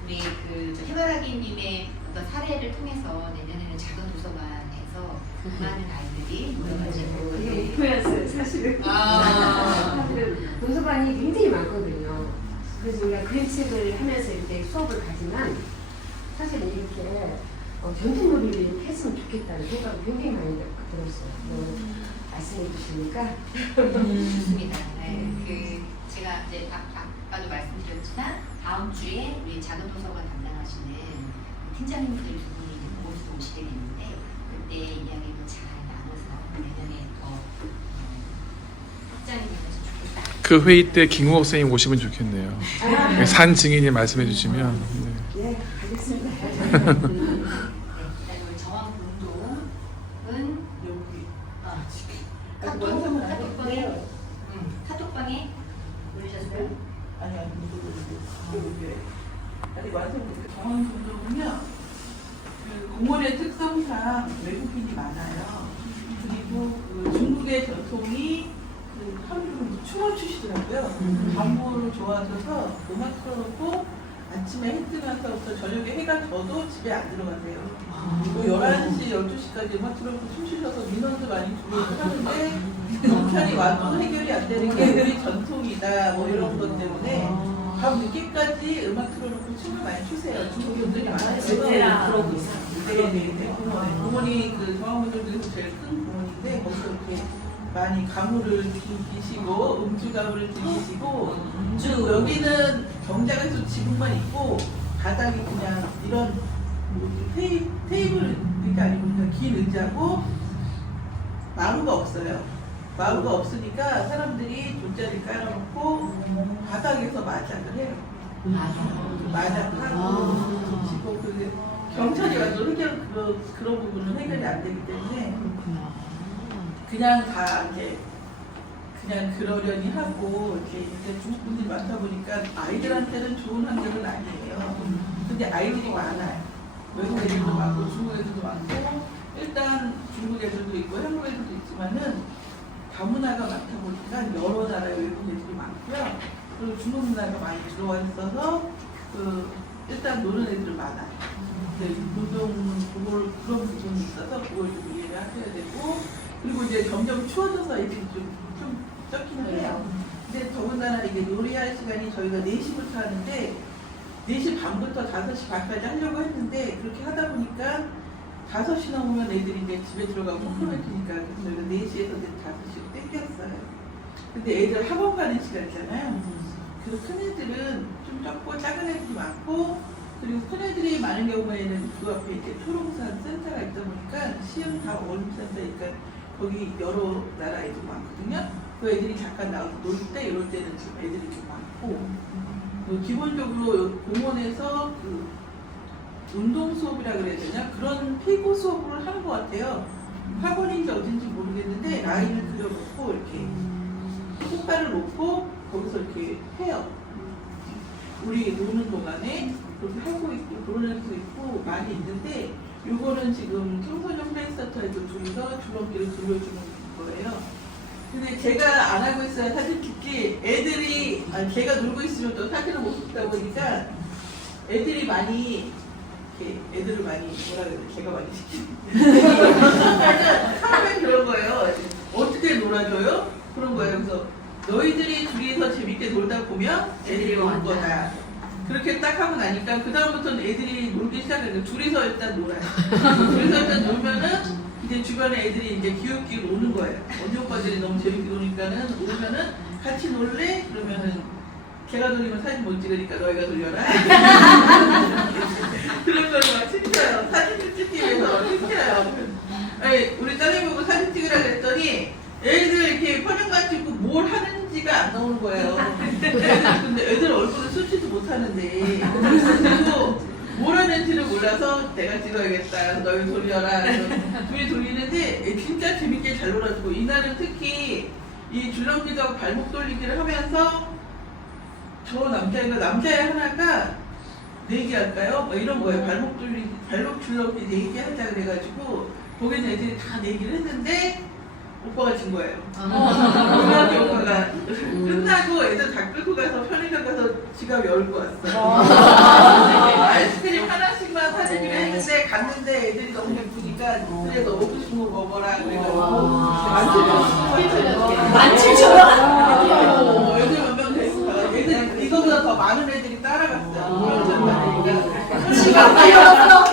우리 그 해바라기님의 어떤 사례를 통해서 내년에는 작은 도서관에서 많은 아이들이 모여가지고 그게 목표였어요, 사실은. 사실은 도서관이 굉장히 많거든요. 그래서 우리가 그림책을 하면서 이렇게 수업을 가지만 사실 이렇게 전통놀이를 했으면 좋겠다는 생각이 굉장히 많이 들었어요. 말씀해 주시니까. 좋습니다. 네, 제가 이제 아까도 말씀드렸지만 다음 주에 우리 작은 도서관 담당하시는 팀장님들 두 분이 모두 오시게 되는데 그때 이야기를 잘 나눠서 내년에 더 확장이 되면서 좋겠다. 그 회의 때 김웅옥 선생님 오시면 좋겠네요. 산 증인이 말씀해 주시면. 네. 네, 알겠습니다. 그다음에 우리 정원운동은 여기 카톡방에 올리셨어요? 아니 아직 완성됐어요. 정원운동은요 그 공원의 특성상 외국인이 많아요. 그리고 그 중국의 전통이 그 하루를 춤을 추시더라고요. 안무를 좋아하셔서 음악 틀어놓고 아침에 해 뜨면서부터 저녁에 해가 져도 집에 안 들어가세요. 뭐 11시, 12시까지 음악 틀어놓고 춤추셔서 민원도 많이 주고 하는데 경찰이 와도 해결이 안 되는 게 우리 전통이다 뭐 이런 것 때문에 밤 늦게까지 음악 틀어놓고 춤을 많이 추세요. 중국 분들이 많아요. 그러고 있어요. 네네네. 공원이 그 정화문들 중에서 제일 큰 공원인데 거기서 이렇게 많이 가물을 즐기시고 음주가물을 즐기시고 여기는 경작에서 지붕만 있고 바닥이 그냥 이런 테이블 그게 아니고 그냥 긴 의자고 마루가 없어요. 마루가 없으니까 사람들이 돗자리 깔아놓고 바닥에서 마작을 해요. 마작하고 치고 그게 경찰이 와도 그런 부분은 해결이 안 되기 때문에 그냥 다 이제 그냥 그러려니 하고 이렇게 중국 분들이 많다 보니까 아이들한테는 좋은 환경은 아니에요. 근데 아이들이 많아요. 외국 애들도 많고 중국 애들도 많고 일단 중국 애들도 있고 한국 애들도 있지만은 다문화가 많다 보니까 여러 나라의 외국 애들이 많고요. 그리고 중국 문화가 많이 들어와 있어서 일단 노는 애들은 많아요. 근데 그런 부분이 있어서 그걸 좀 이해를 하셔야 되고 그리고 이제 점점 추워져서 애들이 좀 적기는 해요. 근데 더군다나 이게 놀이할 시간이 저희가 4시부터 하는데 4시 반부터 5시 반까지 하려고 했는데 그렇게 하다 보니까 5시 넘으면 애들이 이제 집에 들어가고 컴퓨터니까 그래서 저희가 4시에서 5시로 땡겼어요. 근데 애들 학원 가는 시간이잖아요. 그래서 큰 애들은 좀 적고 작은 애들이 많고 그리고 큰 애들이 많은 경우에는 그 앞에 이제 초롱산 센터가 있다 보니까 시흥 다 원센터니까 거기 여러 나라 애들 많거든요. 그 애들이 잠깐 나와서 놀 때 이럴 때는 지금 애들이 좀 많고 기본적으로 공원에서 그 운동 수업이라 그래야 되나 그런 피구 수업을 하는 것 같아요. 학원인지 어딘지 모르겠는데 라인을 그려놓고 이렇게 꽃발을 놓고 거기서 이렇게 해요. 우리 노는 동안에 그렇게 하고 있고 그런 애도 있고 많이 있는데 요거는 지금 청소년 플레이센터에도 둘이서 줄넘기를 돌려주는 거예요. 근데 제가 안 하고 있어요. 사진 찍기. 애들이, 걔가 놀고 있으면 또 사진을 못 찍다 보니까 애들이 많이, 애들을 많이, 뭐라 그래, 걔가 많이 시키는. 처음엔 그런 거예요. 어떻게 놀아줘요? 그런 거예요. 그래서 너희들이 둘이서 재밌게 놀다 보면 애들이 올 거다. 그렇게 딱 하고 나니까 그다음부터는 애들이 놀기 시작해요. 둘이서 일단 놀아요. 둘이서 일단 놀면은 이제 주변에 애들이 이제 귀엽게 노는 거예요. 언니 오빠들이 너무 재밌게 노니까는 오면은 같이 놀래? 그러면은 걔가 돌리면 사진 못 찍으니까 너희가 돌려라. 그런 걸 막 시켜요. 사진을 찍기 위해서 시켜요. 아니, 우리 딸내미 보고 사진 찍으라 그랬더니 애들 이렇게 퍼즐만 찍고 뭘 하는지가 안 나오는 거예요. 근데 애들 얼굴을 수치도 못하는데 그리고 뭘 하는지를 몰라서 내가 찍어야겠다. 너희 돌려라. 둘이 돌리는데 진짜 재밌게 잘 놀아주고 이날은 특히 이 줄넘기도 하고 발목 돌리기를 하면서 저 남자애 하나가 4개 할까요? 뭐 이런 거예요. 발목 줄넘기 4개 하자 그래가지고 거기는 애들이 다 4개를 했는데 오빠가 진 거예요. 고등학교 오빠가 끝나고 애들 다 끌고 가서 편의점 가서 지갑 열고 왔어요. 아이스크림 하나씩만 사주기로 했는데 갔는데 애들이 너무 예쁘니까 그래 너 먹고 싶은 거 먹어라 그래가지고 17,000원. 애들 몇 명 됐어. 애들 이거보다 더 많은 애들이 따라갔어요. 지갑 다 열었어.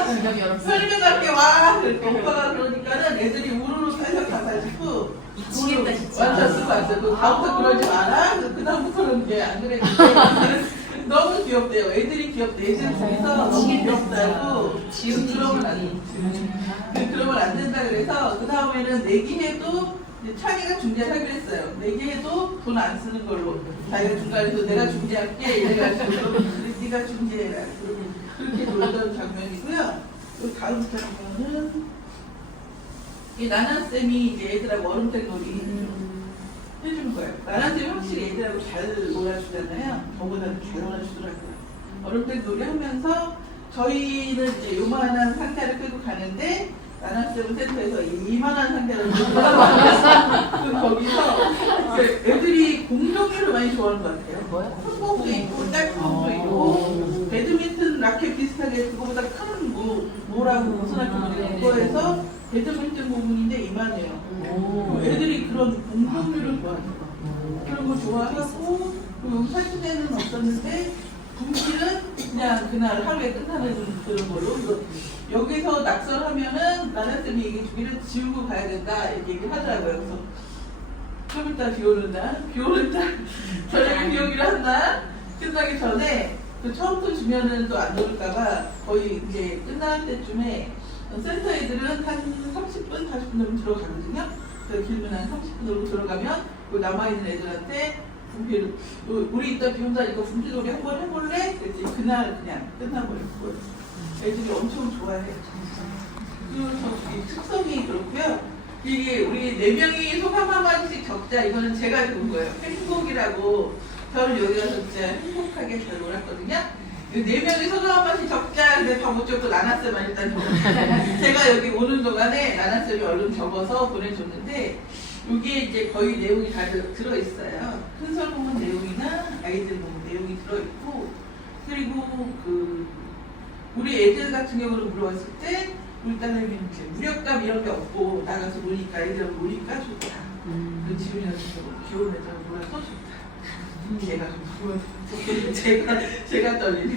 편의점 갈게 와. 오빠가 그러니까는 애들이 우르르 달려가가지고 미치겠다 진짜. 완전 쓰고 왔어요. 너 다음부터 그러지 마라. 그 다음부터는 이제 안 그랬는데 너무 귀엽대요. 애들이 귀엽대. 애들 중에서 너무 귀엽다고 그러면 안 된다 그래서 그 다음에는 내기해도 창이가 중재를 하기로 했어요. 내기해도 돈 안 쓰는 걸로. 자기가 중간에서 내가 중재할게 이래가지고 네가 중재해라. 그렇게 놀던 장면이고요. 그 다음 장면은 이 나나쌤이 이제 애들하고 얼음땡 놀이 해주는 거예요. 나나쌤이 확실히 애들하고 잘 놀아주잖아요. 저보다도 잘 놀아주더라고요. 얼음땡 놀이 하면서 저희는 이제 요만한 상자를 끌고 가는데 나나쌤은 센터에서 이만한 상자를 끌고 가서 거기서 애들이 공룡을 많이 좋아하는 것 같아요. 한복도 있고 짝꿍도 있고 배드민턴 라켓 비슷하게 그거보다 큰 뭐라고 손학규분이 그거에서 배드민턴 부분인데 이만해요. 애들이 그런 공룡류를 좋아하죠. 그런 거 좋아하고 그리고 사진에는 없었는데 분필은 그냥 그날 하루에 끝나는 그런 걸로 여기서 낙서하면은 나나쌤이 얘기 주기를 지우고 가야 된다 이렇게 얘기를 하더라고요. 그래서 좀 이따 비 오는 날 저녁에 비 오기로 한다 끝나기 전에 그 처음부터 주면은 또 안 놀을까봐 거의 이제 끝날 때쯤에 센터 애들은 한 30분, 40분 정도 들어가거든요. 그래서 길면 한 30분 정도 들어가면 그 남아있는 애들한테 분필, 우리 이따 비 온다니까 분필 놀이 한번 해볼래? 그랬더니 그날 그냥 끝나버렸고 애들이 엄청 좋아해요. 그리고 저기 특성이 그렇고요. 이게 우리 4명이 소감 한마디씩 적자 이거는 제가 적은 거예요. 행복이라고 저는 여기 가서 진짜 행복하게 잘 놀았거든요. 4명이 소감 한마디씩 적자 근데 다 못 적고 나나쌤만 일단 적었어요. 제가 여기 오는 동안에 나나쌤이 얼른 적어서 보내줬는데 이게 이제 거의 내용이 다 들어있어요. 큰설 보면 내용이나 아이들 보면 내용이 들어있고 그리고 그 우리 애들 같은 경우는 물어봤을 때 우리 딸내미는 이제 무력감 이런 게 없고 나가서 노니까 애들하고 노니까 좋다. 그 지훈이랑 귀여운 애들하고 놀아서 좋다. 제가 떨리네.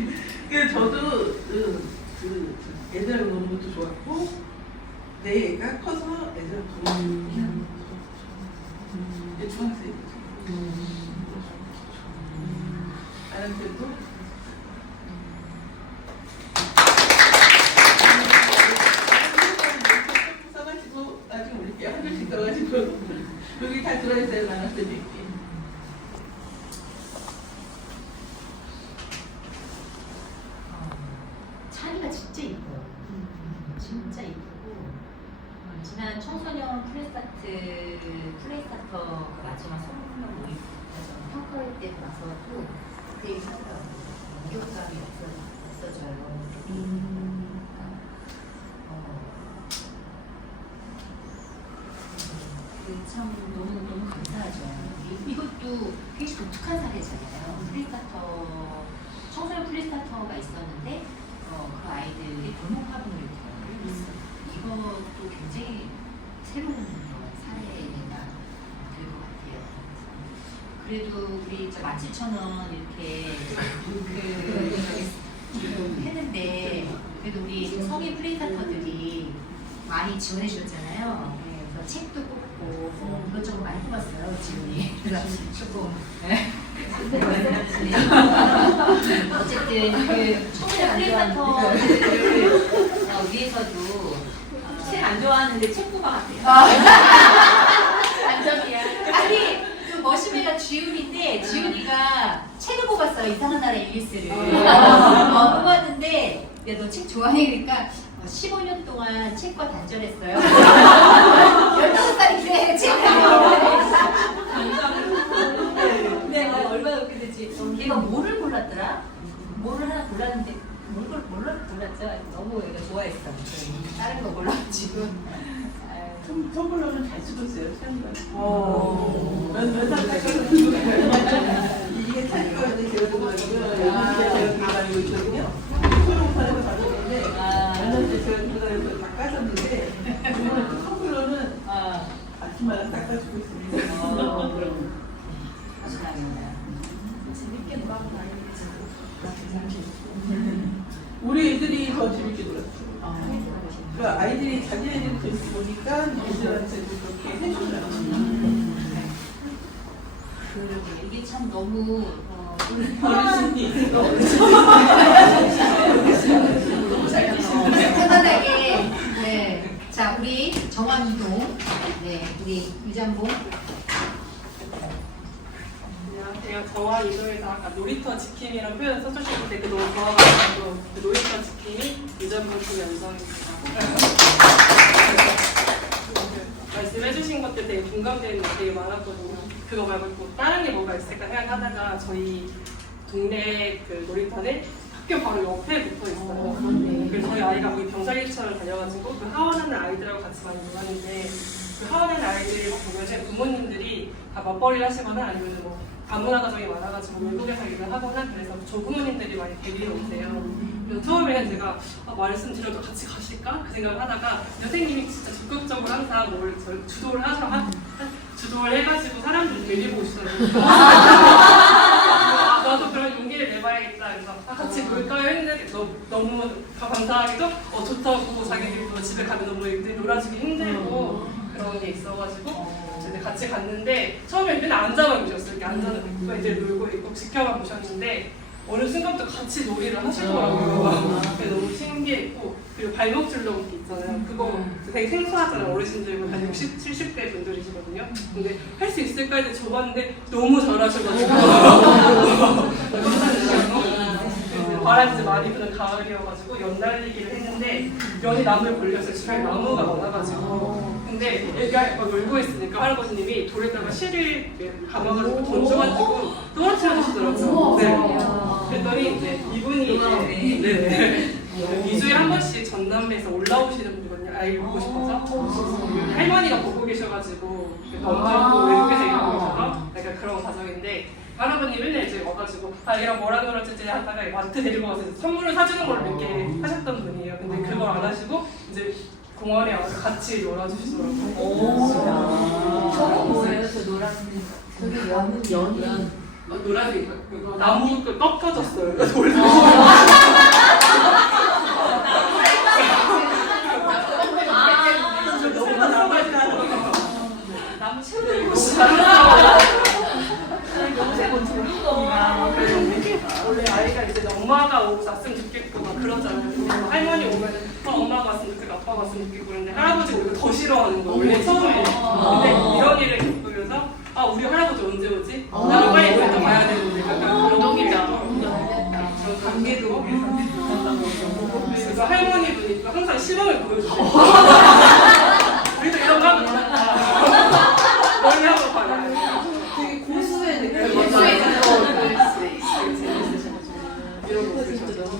그래서 저도 애들하고 노는 것도 좋았고 내 애가 커서 애들하고 노는 것도 이제 중학생이죠. 나한테도 써가지고 나중에 올릴게요. 한 줄씩 써가지고 여기 다 들어있어요. 나한테도 있게. 차이가 진짜 이뻐요. 진짜 이쁘고 지난 청소년 플레이스타터 마지막 성공명 모임 평가회 때 나서도 그때 얘기하더라고요. 무력감이 없어져요. 참 너무 감사해요. 비슷하죠. 이것도 굉장히 독특한 사례잖아요. 플리스타터, 청소년 플리스타터가 있었는데 그 아이들이 골목 화분을 했어요. 이것도 굉장히 새로운 사례가 될 것 같아요. 그래도 우리 저17,000원 이렇게 했는데 그래도 우리 성인 플리스타터들이 많이 지원해 주셨잖아요. 그래서 책도 뽑고 이것저것 많이 뽑았어요, 지원이. 그래서 조금 어쨌든 그 청소년 플리스타터들을 위해서도 책 안 좋아하는데 책 뽑아갔대요. 안정이야. 아니 그 머시메가 지훈인데 지훈이가 책을 뽑았어요. 이상한 나라 앨리스를 뽑았는데 야 너 책 좋아해? 그러니까 15년 동안 책과 단절했어요. 15살이 그래 책을 네, 얼마나 웃기든지. 걔가 뭐를 골랐더라? 뭐를 하나 골랐는데 뭘 골랐죠? 너무 얘가 좋아했어. 다른 거 몰라가지고. 텀블러는 잘 쓰고 있어요, 몇 살 때까지 이게 타이거인데 제가 들어가지고 제가 가지고 있거든요. 소름 사는 가졌는데 몇년 때 제가 들어가서 다 까졌는데 텀블러는 아침마다 닦아주고 있습니다. 재밌게 놀아보고 우리 애들이 더 재밌게 놀았어요. 그러니까 아이들이 자기네들이 재밌게 보니까 애들한테도 그렇게 해주더라고요. 그러게 이게 참 너무 어르신이 편안하게 네. 자 우리 정환동 네 우리 유장봉 안녕하세요. 저와 이동에서 아까 놀이터 지킴이라는 표현 써주셨을 때 그 너무 좋아가지고 그 놀이터 지킴이 유전분품 연성입니다. 말씀해주신 것들 되게 공감되는 게 되게 많았거든요. 그거 말고 또 다른 게 뭐가 있을까 생각하다가 저희 동네 그 놀이터는 학교 바로 옆에 붙어 있어요. 그래서 저희 아이가 거기 병살 유치원을 다녀가지고 그 하원하는 아이들하고 같이 많이 놀았는데 그 하원하는 아이들을 보면은 부모님들이 다 맞벌이를 하시거나 아니면 뭐 다문화 가정이 많아가지고 외국에서 일을 하거나 그래서 조부모님들이 많이 데리러 오세요. 그래서 처음에는 제가 말씀드려도 같이 가실까? 그 생각을 하다가 선생님이 진짜 적극적으로 항상 뭘 주도를 주도를 해가지고 사람들 데리고 오시더라고요. 나도 그런 용기를 내봐야겠다. 그래서 같이 놀까요? 했는데 너무 감사하게도 좋다고 자기들도 집에 가면 너무 놀아주기 힘들고 그런 게 있어가지고 같이 갔는데 처음에 맨날 앉아만 계셨어요. 이렇게 앉아서 애들 놀고 있고 지켜만 보셨는데 어느 순간부터 같이 놀이를 하시더라고요. 그래서 너무 신기했고 그리고 발목 줄넘기 있잖아요. 그거 되게 생소하잖아요. 어르신들 한 60, 70대 분들이시거든요. 근데 할 수 있을까 해서 줘봤는데 너무 잘하셔가지고 바람이 많이 부는 가을이어가지고 연날리기를 했는데 연이 나무에 걸렸어요. 주변에 나무가 많아가지고 근데 애가 막 놀고 있으니까 할아버지님이 돌에다가 실을 감아가지고 던져가지고 떨어뜨려 주시더라고요. 네. 그랬더니 이제 이분이 이제 2주에 한 번씩 전남에서 올라오시는 분이거든요. 아이 보고 싶어서 할머니가 보고 계셔가지고 먼저 외국에서 일하고 계셔서 약간 그런 가정인데 할아버님이 맨날 이제 와가지고 얘랑 뭐라 그러지 하다가 마트 데리고 가서 선물을 사주는 걸로 이렇게 하셨던 분이에요. 근데 그걸 안 하시고 이제 공원에 와서 같이 놀아주시더라고요. 저거 뭐예요? 저 노란색. 저게 연이. 노란색 나무 꺾어졌어요. 돌 나무 채우고 원래 아이가 이제 엄마가 오고 났으면 좋겠고 막 그러잖아요. 할머니 오면 엄마가 왔으면 좋겠고 아빠가 왔으면 좋겠고 그런데 할아버지 오면 더 싫어하는 거예요. 원래 처음에. 근데 이런 일을 겪으면서 우리 할아버지 언제 오지? 나는 빨리 놀이터 가야 되는데 약간 그런 게 관계도 그래서 할머니 분이 항상 시범을 보여주세요. 우리도 이런 거 하면 좋다. 멀리 한번 봐요. 되게 고수의 느낌. 고수의 느낌. 이런 거 진짜 너무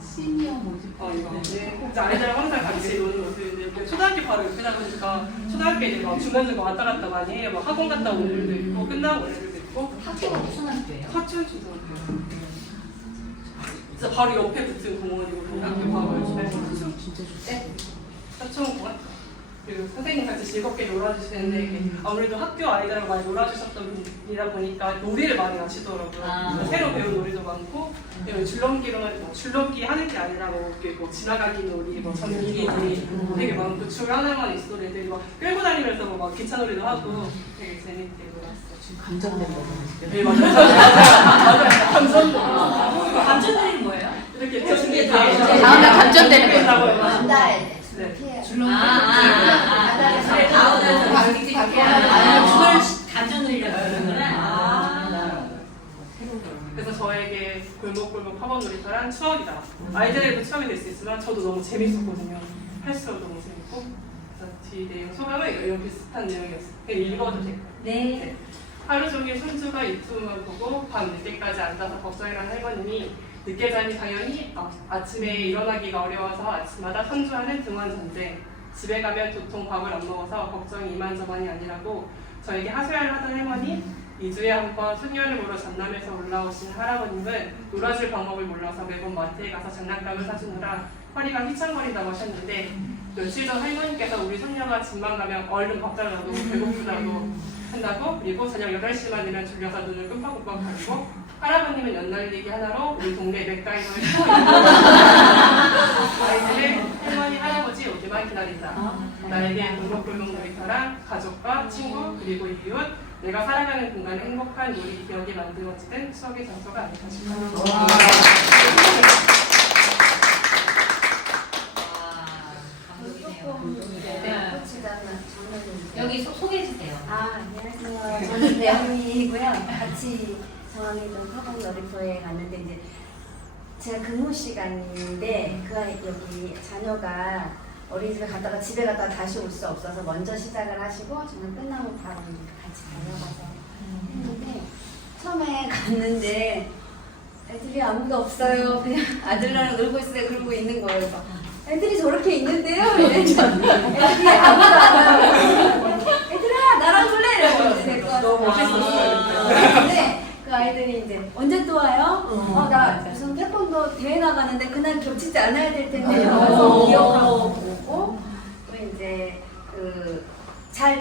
시니어 모집. 이거. 이제 아이들랑 항상 같이 노는 모습인데 초등학교 바로 옆에다 보니까 초등학교 이제 막 중간중간 왔다 갔다 많이 해요. 막 학원 갔다 온 애들도 있고 끝나고 온 애들도 있고. 학교가 무슨 학교예요? 하천 초등학교. 진짜 바로 옆에 붙은 공원이고 고등학교 바로 옆에 진짜 좋다. 하천공원. 그리고 선생님 같이 즐겁게 놀아주시는데 이게 아무래도 학교 아이들하고 많이 놀아주셨던 분이다 보니까 놀이를 많이 하시더라고요. 새로 배운 놀이도 많고 줄넘기 하는 게 아니라 뭐 이렇게 뭐 지나가기 놀이, 뭐 전기놀이 되게 많고 줄 하나만 있어도 애들이 막 끌고 다니면서 막 기차 놀이도 하고 되게 재밌게 놀았어요. 감정된 거. 네 맞아요. 감정도. 감정들이 뭐예요? 이렇게 다음에 감정되는 거. 반달 네. 그걸 감정놀이라고 그러는구나. 그래서 저에게 골목골목 학원 놀이터란 추억이다. 아이들에게도 추억이 될 수 있지만 저도 너무 재밌었거든요. 할수록 너무 재밌고. 그래서 뒤 내용 소감은 이런 비슷한 내용이었어요. 그냥 읽어도 될까요? 네. 하루 종일 손주가 유튜브만 보고 밤 늦게까지 앉아서 걱정이라는 할머님이 늦게 자니 당연히 아침에 일어나기가 어려워서 아침마다 선주하는 등원 전쟁. 집에 가면 도통 밥을 안 먹어서 걱정이 이만저만이 아니라고 저에게 하소연을 하던 할머니, 2주에 한 번 수녀를 보러 전남에서 올라오신 할아버님은 놀아줄 방법을 몰라서 매번 마트에 가서 장난감을 사주느라 허리가 휘청거린다고 하셨는데 며칠 전 할머니께서 우리 손녀가 집만 가면 얼른 밥 달라고 배고프다고 한다고 그리고 저녁 8시만 되면 졸려서 눈을 끔박끔박 가리고 할아버님은 연날리기 하나로 우리 동네 맥가이버를 쓰고 있는 아이들의 할머니, 할아버지 오기만 기다린다. 나에게 골목골목 놀이터랑 가족과 친구 그리고 이웃 내가 살아가는 공간에 행복한 놀이 기억이 만들어지는 추억의 장소가 아닐까 싶어요. 여기 소개해 주세요. 안녕하세요. 저는 배영이고요. 같이 저항이동 학원 놀이터에 갔는데 이제 제가 근무 시간인데 여기 자녀가 어린이집에 갔다가 집에 갔다가 다시 올 수 없어서 먼저 시작을 하시고 저는 끝나고 바로 같이 달려가서 했는데 처음에 갔는데 애들이 아무도 없어요. 그냥 아들랑 놀고 있어요. 그러고 있는 거예요. 그래서 애들이 저렇게 있는데요? 애들이 아무도 안 와요. 애들아 나랑 놀래! 이러고 이제 데리고 와서 너무 멋있었어요. 근데 그 아이들이 이제 언제 또 와요? 나 무슨 태권도 대회 나가는데 그날 겹치지 않아야 될 텐데 이러면서 기억하고 보고 또 이제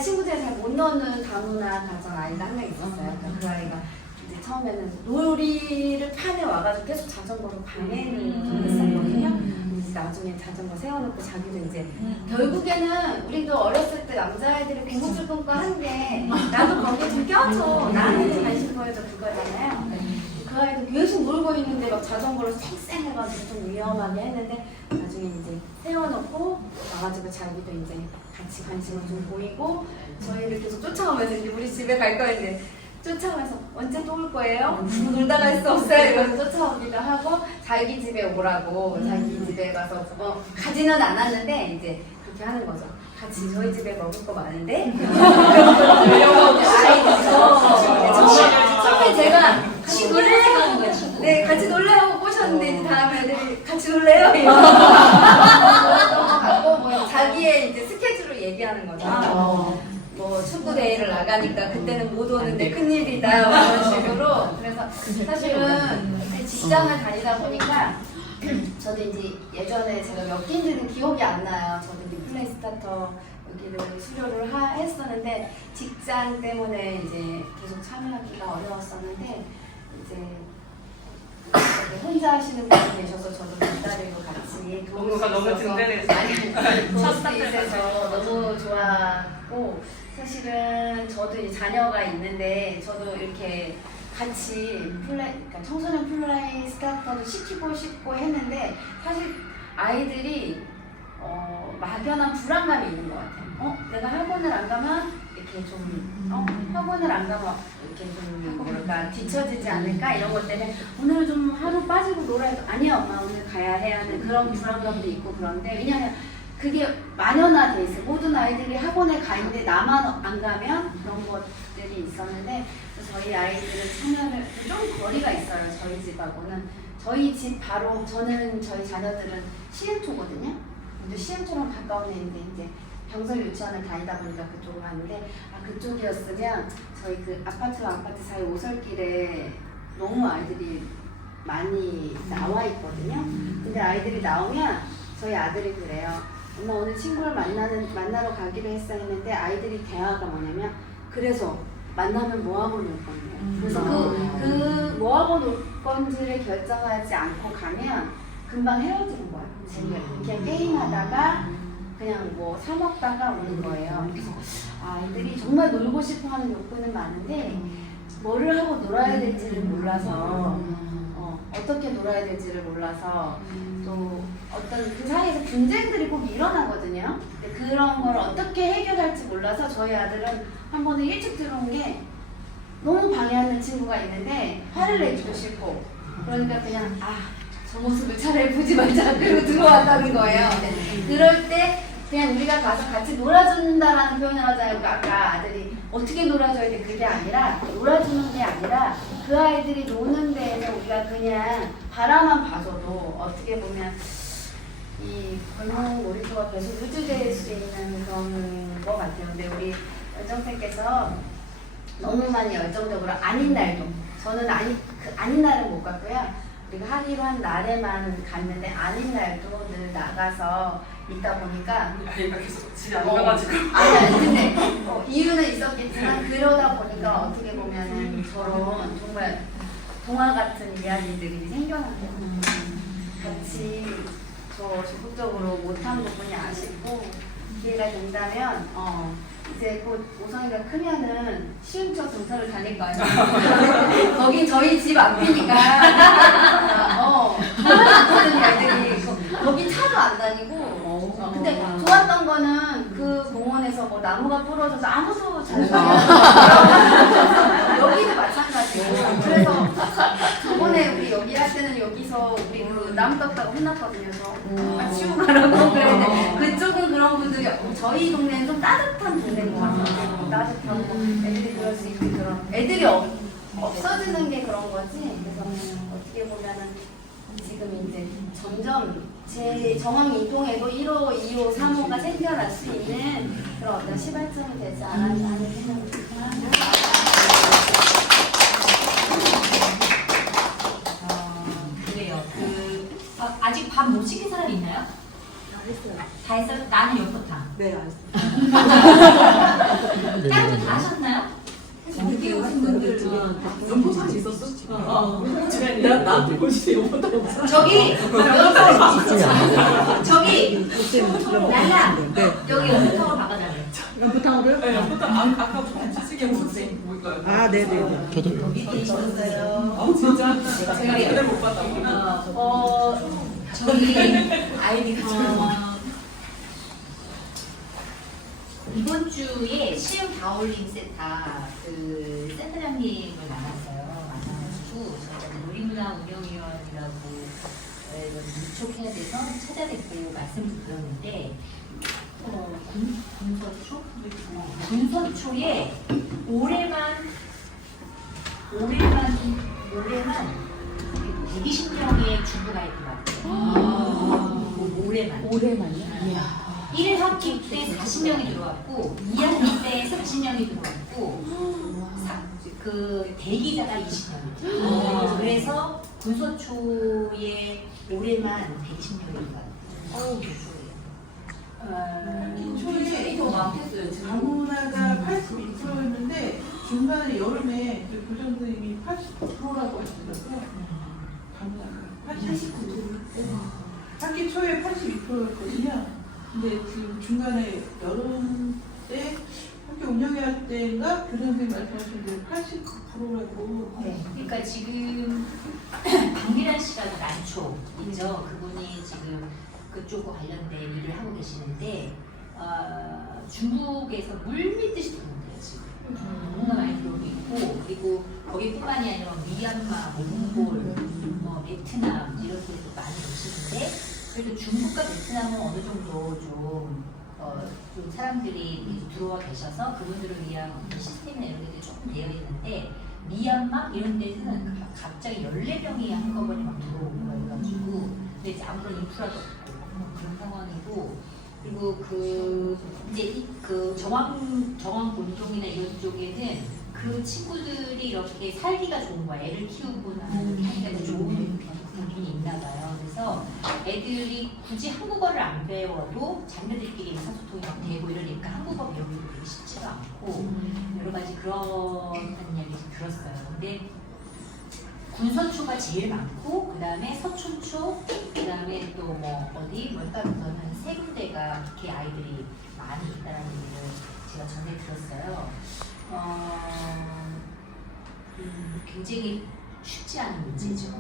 친구들이 잘 못 노는 다문화 가정 아이가 한 명 있었어요. 그러니까 그 아이가 이제 처음에는 놀이를 판에 와가지고 계속 자전거로 방해를 좀 했었거든요. 나중에 자전거 세워놓고 자기도 이제 결국에는 우리도 어렸을 때 남자애들이 공부줄 끊고 한데 나도 거기에 좀 껴줘 나한테 관심 보여줘 그거잖아요. 그 아이도 계속 놀고 있는데 막 자전거를 쌩쌩해가지고 좀 위험하게 했는데 나중에 이제 세워놓고 나가지고 자기도 이제 같이 관심을 좀 보이고 저희를 계속 쫓아오면서 이제 우리 집에 갈 거였는데 쫓아와서 언제 또 올 거예요? 놀다 갈 수 없어요. 이러면서 쫓아오기도 하고 자기 집에 오라고 자기 집에 가서 가지는 않았는데 이제 그렇게 하는 거죠. 같이 저희 집에 먹을 거 많은데 처음에 제가 같이 놀래요. 네, 같이 놀래요 꼬셨는데 이제 다음에 애들이 같이 놀래요. 뭐 자기의 이제 스케줄을 얘기하는 거죠. 뭐 축구 대회를 나가니까 그때는 못 오는데 큰일이다 이런 식으로. 그래서 사실은 직장을 다니다 보니까 저도 이제 예전에 제가 몇 개인지는 기억이 안 나요. 저도 이제 플레이 스타터 여기를 수료를 했었는데 직장 때문에 이제 계속 참여하기가 어려웠었는데 이제 혼자 하시는 분이 계셔서 저도 기다리고 같이 도울 수 너무 있어서 도울 수 있어서 너무 좋았고 사실은 저도 이제 자녀가 있는데 저도 이렇게 같이 그러니까 청소년 플레이 스타터도 시키고 싶고 했는데 사실 아이들이 막연한 불안감이 있는 것 같아요. 내가 학원을 안 가면 이렇게 좀 학원을 안 가면 이렇게 좀 뭐랄까 뒤처지지 않을까 이런 것 때문에 오늘 좀 하루 빠지고 놀아야 돼. 아니요 엄마 오늘 가야 해야 하는 그런 불안감도 있고 그런데 왜냐하면 그게 만연화돼 있어요. 모든 아이들이 학원에 가 있는데 나만 안 가면 그런 것들이 있었는데 그래서 저희 아이들은 참여를 좀 거리가 있어요. 저희 집하고는. 저희 집 바로 저희 자녀들은 시흥초거든요. 근데 시흥초랑 가까운 데인데 이제 병설 유치원을 다니다 보니까 그쪽으로 갔는데 그쪽이었으면 저희 그 아파트와 아파트 사이 오솔길에 너무 아이들이 많이 나와 있거든요. 근데 아이들이 나오면 저희 아들이 그래요. 엄마 오늘 친구를 만나러 가기로 했어 했는데 아이들이 대화가 뭐냐면 그래서 만나면 뭐하고 놀 건데. 그래서 그 뭐하고 놀 건지를 결정하지 않고 가면 금방 헤어지는 거예요. 재미가 그냥 게임하다가 그냥 뭐 사 먹다가 오는 거예요. 그래서 아이들이 정말 놀고 싶어하는 욕구는 많은데 뭐를 하고 놀아야 될지를 몰라서 어떻게 놀아야 될지를 몰라서 또 어떤 그 사이에서 분쟁들이 꼭 일어나거든요. 근데 그런 걸 어떻게 해결할지 몰라서 저희 아들은 한 번은 일찍 들어온 게 너무 방해하는 친구가 있는데 화를 내주고 싶고 그러니까 그냥 저 모습을 차라리 보지 말자 그리고 들어왔다는 거예요. 그럴 때 그냥 우리가 가서 같이 놀아준다라는 표현을 하잖아요. 아까 아들이 어떻게 놀아줘야 돼 그게 아니라 놀아주는 게 아니라 그 아이들이 노는 데에서 우리가 그냥 바라만 봐줘도 어떻게 보면 이 골목 놀이터가 계속 유지될 수 있는 그런 것 같아요. 근데 우리 연정생께서 너무 많이 열정적으로 아닌 날도 저는 아닌 날은 못 갔고요. 우리가 하기로 한 날에만 갔는데 아닌 날도 늘 나가서 있다 보니까 아이가 계속 집에 안 가가지고. 아니 근데 이유는 있었겠지만 그러다 보니까 어떻게 보면은 저런 정말 동화 같은 이야기들이 생겨나거든요. 같이 적극적으로 못한 부분이 아쉽고 기회가 된다면 이제 곧 오성이가 크면은 시흥초 근처를 다닐 거 아니에요. 거긴 저희 집 앞이니까 좋거든요 애들이. 거기 차도 안 다니고 근데 좋았던 거는 그 공원에서 뭐 나무가 부러져서 아무도 잘 여기도 마찬가지고 그래서 저번에 우리 여기 할 때는 여기서 우리 그 나무 깎다가 혼났거든요. 그래서 치우고 가라고 그랬는데 그쪽은 그런 분들이 저희 동네는 좀 따뜻한 동네인 것 같아요. 따뜻하고 애들이 그럴 수 있는 그런 애들이 없어지는 게 그런 거지. 그래서 어떻게 보면은 지금 이제 점점 제 정황 통해도 1호, 2호, 3호가 생겨날 수 있는 그런 어떤 시발점이 되지 않았나 하는 생각이 듭니다. 그래요. 아직 밥 못 시킨 사람 있나요? 다 했어요? 나는 연포탕. 네, 알았어요. 짱도 다 하셨나요? 늦게 오신 분들 연포상이 있었어? 나 그곳이 연포상 없어. 저기 날라 여기 연포탕으로 바꿔달래요. 연포탕으로요? 네, 연포상 아까 반지찌개 선생님 보일까요? 아, 네네. 저도요. 진짜? 제가 그대 못 봤다고. 저희 아이디가 이번 주에 시흥 다올림 센터 그 센터장님을 만나가지고 저희가 놀이문화 운영위원이라고 접촉해야 돼서 찾아뵙고 말씀드렸는데 군서초에 올해만 120명의 중부 가입이 왔대요. 올해만요? 1학기 때 40명이 들어왔고 2학기 때 30명이 들어왔고 그 대기자가 20명. 그래서 군서초에 올해만 120명이 들어왔어요. 초에 더 많겠어요. 다문화가 82%였는데 중간에 여름에 그 선생님이 80%라고 하시더라고요. 다문화가 89%. 학기 초에 82%였거든요. 근데 지금 중간에 여름 때 학교 운영할 때인가 그 선생님 말씀하신 대로 89%라고. 네. 그러니까 지금 박미란 씨가 난초이죠. 그분이 지금 그쪽과 관련된 일을 하고 계시는데 중국에서 물밀듯이 들어온대요 지금. 너무나 많이 들어오고 있고 그리고 거기뿐만이 아니라 미얀마, 몽골, 베트남 이런 데도 많이 오시는데 그래도 중국과 베트남은 어느 정도 좀 사람들이 들어와 계셔서 그분들을 위한 시스템이나 이런 게 조금 되어 있는데 미얀마 이런 데는 갑자기 14명이 한꺼번에 막 들어오고 해가지고 근데 이제 아무런 인프라도 없고 그런 상황이고 그리고 그 이제 그 정황 본동이나 이런 쪽에는 그 친구들이 이렇게 살기가 좋은 거야. 애를 키우고 나면 살기가 좋은 부분이 있나 봐요. 그래서 애들이 굳이 한국어를 안 배워도 자기네들끼리 의사소통이 막 되고 이러니까 한국어 배우기도 되게 쉽지가 않고 여러 가지 그런 이야기 좀 들었어요. 근데 군서초가 제일 많고 그 다음에 서촌초, 그 다음에 또 뭐 어디 뭘까부터는 한 3군데가 그렇게 아이들이 많이 있다는 얘기를 제가 전에 들었어요. 굉장히 쉽지 않은 문제죠.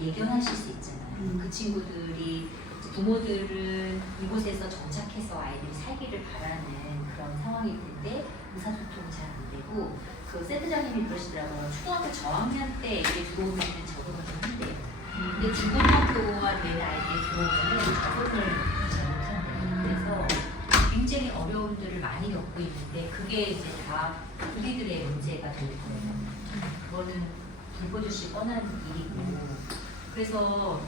예견하실 수 있잖아요. 그 친구들이 부모들은 이곳에서 정착해서 아이들이 살기를 바라는 그런 상황일 텐데 의사소통이 잘 안 되고 그 센터장님이 그러시더라고요. 초등학교 저학년 때 애들이 들어오면 적응을 좀 한대요. 근데 중고등학교가 된 아이들이 들어오면 적응을 잘 못한대요. 그래서 굉장히 어려움들을 많이 겪고 있는데 그게 이제 다 우리들의 문제가 될 거예요. 그거는 불보듯이 뻔한 일이고 그래서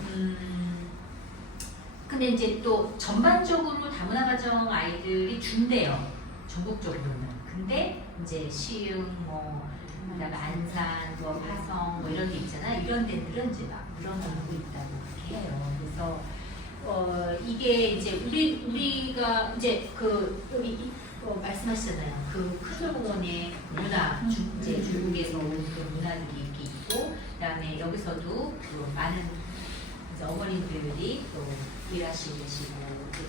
근데 이제 또 전반적으로 다문화 가정 아이들이 준대요. 전국적으로는. 근데 이제 시흥 뭐 그다음에 안산 뭐 화성 뭐 이런 데 있잖아. 이런 데들은 이제 막 늘어나고 있다고 그렇게 해요. 그래서 이게 이제 우리가 이제 그 여기 말씀하시잖아요. 그 크솔공원의 문화, 이제 중국에서 온 그 문화들이 이렇게 있고, 그다음에 여기서도 그 많은 이제 어머님들이 또 일하시고 계시고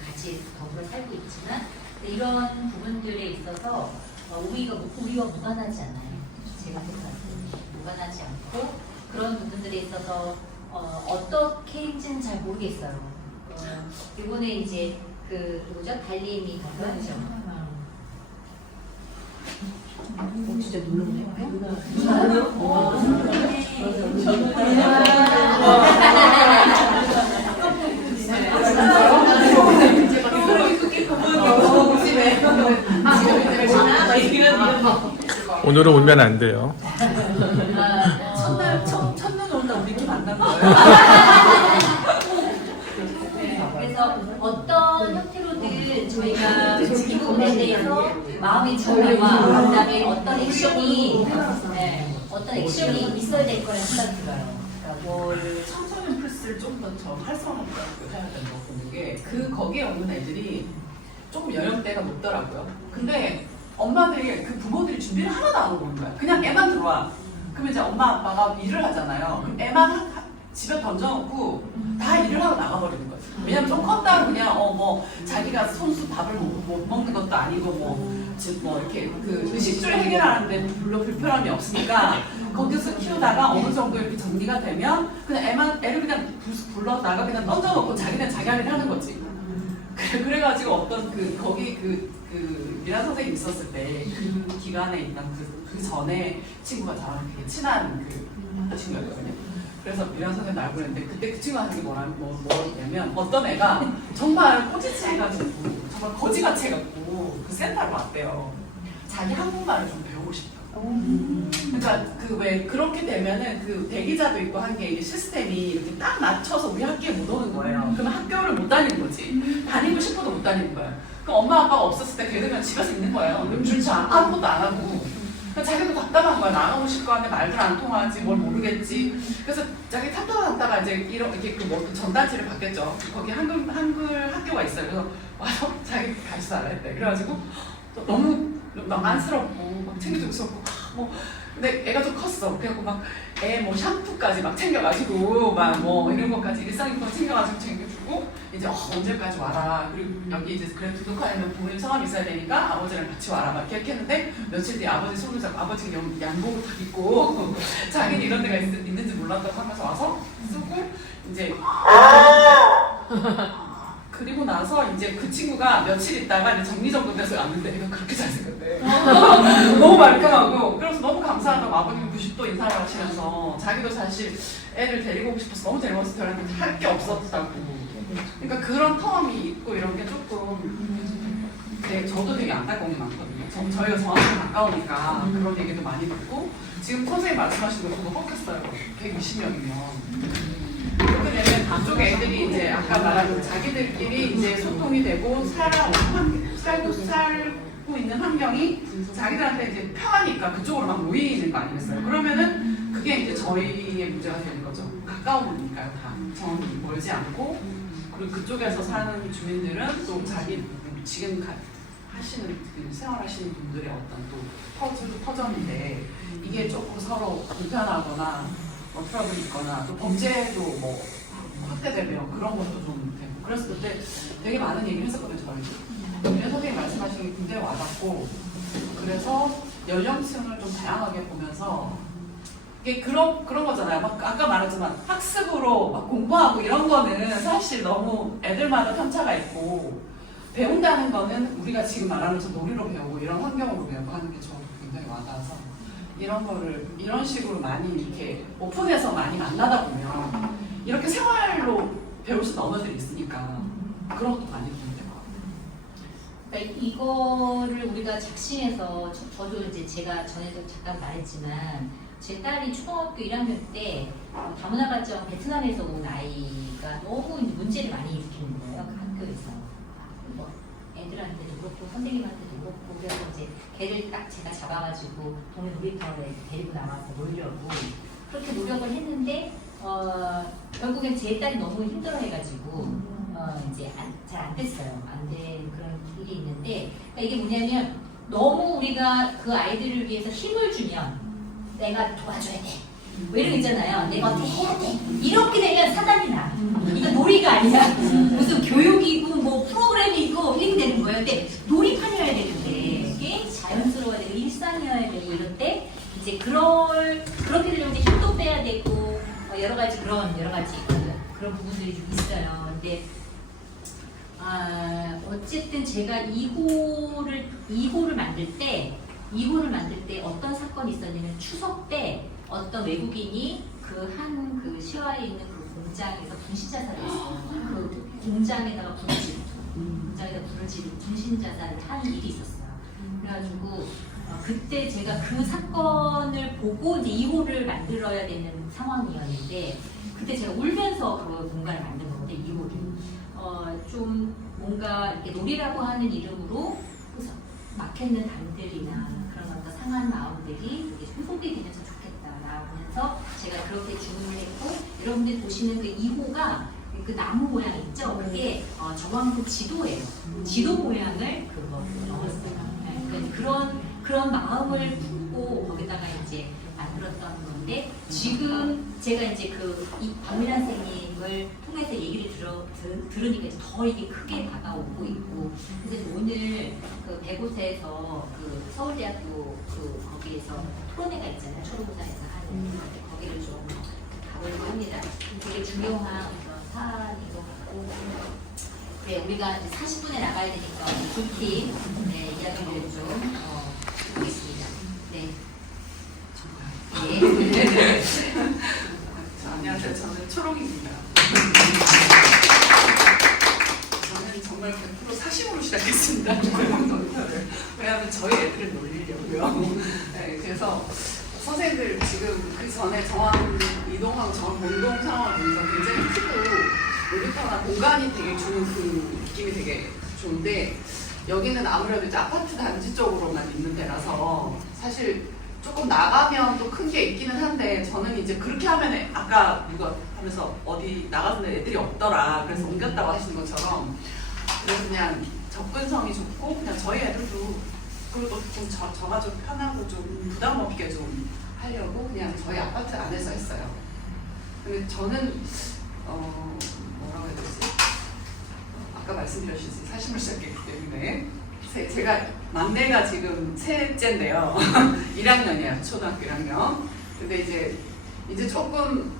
같이 더불어 살고 있지만 이런 부분들에 있어서 우리와 무관하지 않아요. 제가 생각할 때 무관하지 않고 그런 부분들에 있어서 어떻게인지는 잘 모르겠어요. 이번에 이제 그 누구죠? 달님이 건강이죠. 진짜 놀랐네. 오늘은 울면 안 돼요. 첫눈 온다 우리끼리 만난 거예요. 그래서 어떤 형태로든 저희가 이 부분에 대해서 마음의 준비와 그다음에 어떤 액션이 있어야 될 거라는 생각이 들어요. 그러니까 뭘 청소년 플스를 좀 더 활성화하고 해야 된다고 보는 게 거기에 오는 애들이 조금 연령대가 높더라고요. 근데 엄마들이 그 부모들이 준비를 하나도 안 하고 오는 거야. 그냥 애만 들어와. 그러면 이제 엄마 아빠가 일을 하잖아요. 그럼 애만 집에 던져놓고 다 일을 하고 나가버리는 거지. 왜냐면 좀 컸다고 그냥 뭐 자기가 손수 밥을 못 먹는 것도 아니고 뭐 이렇게 그 의식주를 해결하는데 별로 불편함이 없으니까 거기서 키우다가 어느 정도 이렇게 정리가 되면 그냥 애를 그냥 불러다가 그냥 던져놓고 자기는 자기 할 일 하는 거지. 그래가지고 어떤 거기 미란 선생님 있었을 때 그 기간에 있던 그 전에 친구가 저랑 되게 친한 그 친구였거든요. 그래서 미란 선생님 날 보냈는데 그때 그 친구가 하는 게 뭐냐면 어떤 애가 정말 꼬지치 해가지고 정말 거지같이 해갖고 그 센터로 왔대요. 자기 한국말을 좀 배우고 싶다고. 그러니까 왜 그렇게 되면은 그 대기자도 있고 한 게 시스템이 이렇게 딱 맞춰서 우리 학교에 못 오는 거예요. 그러면 학교를 못 다니는 거지. 다니고 싶어도 못 다니는 거예요. 그럼 엄마 아빠가 없었을 때 걔들은 집에서 있는 거예요. 눈치 아무것도 안 하고. 그러니까 자기도 답답한 거야. 나가고 싶을 거 같은데 말도 안 통하지, 뭘 모르겠지. 그래서 자기 답답하다가 이제 이렇게 그 전단지를 받겠죠. 거기 한글 학교가 있어요. 그래서 와서 자기 가르쳐 달라 했대. 그래가지고 너무 안쓰럽고 막 챙겨주고 싶고 근데 애가 좀 컸어. 그래갖고 막 애 뭐 샴푸까지 막 챙겨가지고 막 뭐 이런 것까지 일상용품 챙겨가지고 챙겨주고 이제 언제까지 와라. 그리고 여기 이제 그래 두둑하려면 부모님 성함이 있어야 되니까 아버지랑 같이 와라 막 이렇게 했는데 며칠 뒤에 아버지 손을 잡고 아버지가 양복을 다 입고 자기는 이런 데가 있는지 몰랐다고 하면서 와서 쓰고 이제 그리고 나서 이제 그 친구가 며칠 있다가 이제 정리정돈돼서 왔는데 애가 그렇게 잘생겼대. 너무 말끔하고 그래서 너무 감사하다고 아버님이 90도 인사를 하시면서 자기도 사실 애를 데리고 오고 싶어서 너무 데리고 와서 저한테 할 게 없었다고. 그러니까 그런 텀이 있고 이런 게 조금 저도 되게 안타까운 게 많거든요. 저희가 저한테 가까우니까 그런 얘기도 많이 듣고 지금 선생님 말씀하신 거 저도 헛겠어요. 120명이면. 그렇게 되면 그쪽 애들이 이제 아까 말한 자기들끼리 이제 소통이 되고 살고 있는 환경이 자기들한테 이제 편하니까 그쪽으로 막 모이는 거 아니겠어요? 그러면은 그게 이제 저희의 문제가 되는 거죠. 가까우니까요, 다. 전 멀지 않고, 그리고 그쪽에서 사는 주민들은 또 자기 지금 하시는 그 생활하시는 분들의 어떤 또 터전인데 이게 조금 서로 불편하거나 뭐 트러블이 있거나 또 범죄도 뭐 확대되면 그런 것도 좀 되고 그래서 그때 되게 많은 얘기를 했었거든요. 저희 그래서 선생님 말씀하신 게 굉장히 와닿고 그래서 연령층을 좀 다양하게 보면서 이게 그런 거잖아요. 막 아까 말했지만 학습으로 막 공부하고 이런 거는 사실 너무 애들마다 편차가 있고 배운다는 거는 우리가 지금 말하는 저 놀이로 배우고 이런 환경으로 배우고 하는 게 저도 굉장히 와닿아서 이런 거를 이런 식으로 많이 이렇게 오픈해서 많이 만나다 보면 이렇게 생활로 배울 수 있는 언어들이 있으니까 그런 것도 많이 보면 될 것 같아요. 그러니까 이거를 우리가 작심해서 저도 이제 제가 전에도 잠깐 말했지만 제 딸이 초등학교 1학년 때 다문화 가정 베트남에서 온 아이가 너무 이제 문제를 많이 일으키는 거예요. 그 학교에서. 뭐 애들한테도 그렇고 선생님한테도 그렇고 그래서 이제 걔를 딱 제가 잡아가지고 동네 놀이터에 데리고 나와서 놀려고 그렇게 노력을 했는데 결국엔 제 딸이 너무 힘들어해가지고 이제 잘 안 됐어요. 안 된 그런 일이 있는데 그러니까 이게 뭐냐면 너무 우리가 그 아이들을 위해서 힘을 주면 내가 도와줘야 돼. 뭐 이런 거 있잖아요. 내가 어떻게 해야 돼. 이렇게 되면 사단이 나. 이거 놀이가 아니야. 무슨 교육이고 뭐 프로그램이고 이렇게 되는 거예요. 근데 놀이판이어야 되는데 이게 자연스러워야 되고 일상이어야 되고 이럴 때 이제 그렇게 되려면 이제 힘도 빼야 되고 여러 가지 그런 부분들이 좀 있어요. 근데 어쨌든 제가 2호를 만들 때 어떤 사건이 있었냐면 추석 때 어떤 외국인이 그 시와에 있는 그 공장에서 분신자살을 했어요. 그 공장에다가 불을 지르고 분신자살을 한 일이 있었어요. 그래가지고 그때 제가 그 사건을 보고 이제 2호를 만들어야 되는 상황이었는데 그때 제가 울면서 그 공간을 만든 건데 2호를 좀 뭔가 이렇게 놀이라고 하는 이름으로 막혀있는 담들이나 그런 어떤 상한 마음들이 회복이 되면서 좋겠다라면서 제가 그렇게 주문을 했고 여러분들 보시는 그 2호가 그 나무 모양 있죠? 그게 정왕국 지도예요. 지도 모양을 그거 넣었어요. 네, 그런 마음을 품고 거기다가 이제 만들었던 건데 지금 제가 이제 이 박민환 선생님을 통해서 얘기를 들으니까 더 이게 크게 다가오고 있고 그래서 오늘 그 100곳에서 그 서울대학교 거기에서 토론회가 있잖아요. 초록우산에서 하는 거기를 좀 가보려고 합니다. 되게 중요한 그런 사안인 것 같고 네, 우리가 이제 40분에 나가야 되니까 두 팀 이야기를 좀 보겠습니다. 네. 네. 안녕하세요. 저는 초록입니다. 저는 정말 100% 사심으로 시작했습니다. 놀이터를. 왜냐하면 저희 애들을 놀리려고요. 네, 그래서 선생님들 지금 그 전에 저랑 이동하고 저랑 공동 상황을 보면서 굉장히 크고 놀이터나 공간이 되게 주는 그 느낌이 되게 좋은데 여기는 아무래도 이제 아파트 단지 쪽으로만 있는 데라서 사실 조금 나가면 또 큰 게 있기는 한데 저는 이제 그렇게 하면 아까 누가 하면서 어디 나가는데 애들이 없더라 그래서 옮겼다고 하시는 것처럼 그래서 그냥 접근성이 좋고 그냥 저희 애들도 그리고 좀 저가 좀 편하고 좀 부담 없게 좀 하려고 그냥 저희 아파트 안에서 했어요. 근데 저는 뭐라고 해야 되지? 아까 말씀드렸듯이 사심을 시작했기 때문에 제가 막내가 지금 셋째인데요. 1학년이에요. 초등학교 1학년. 근데 이제 조금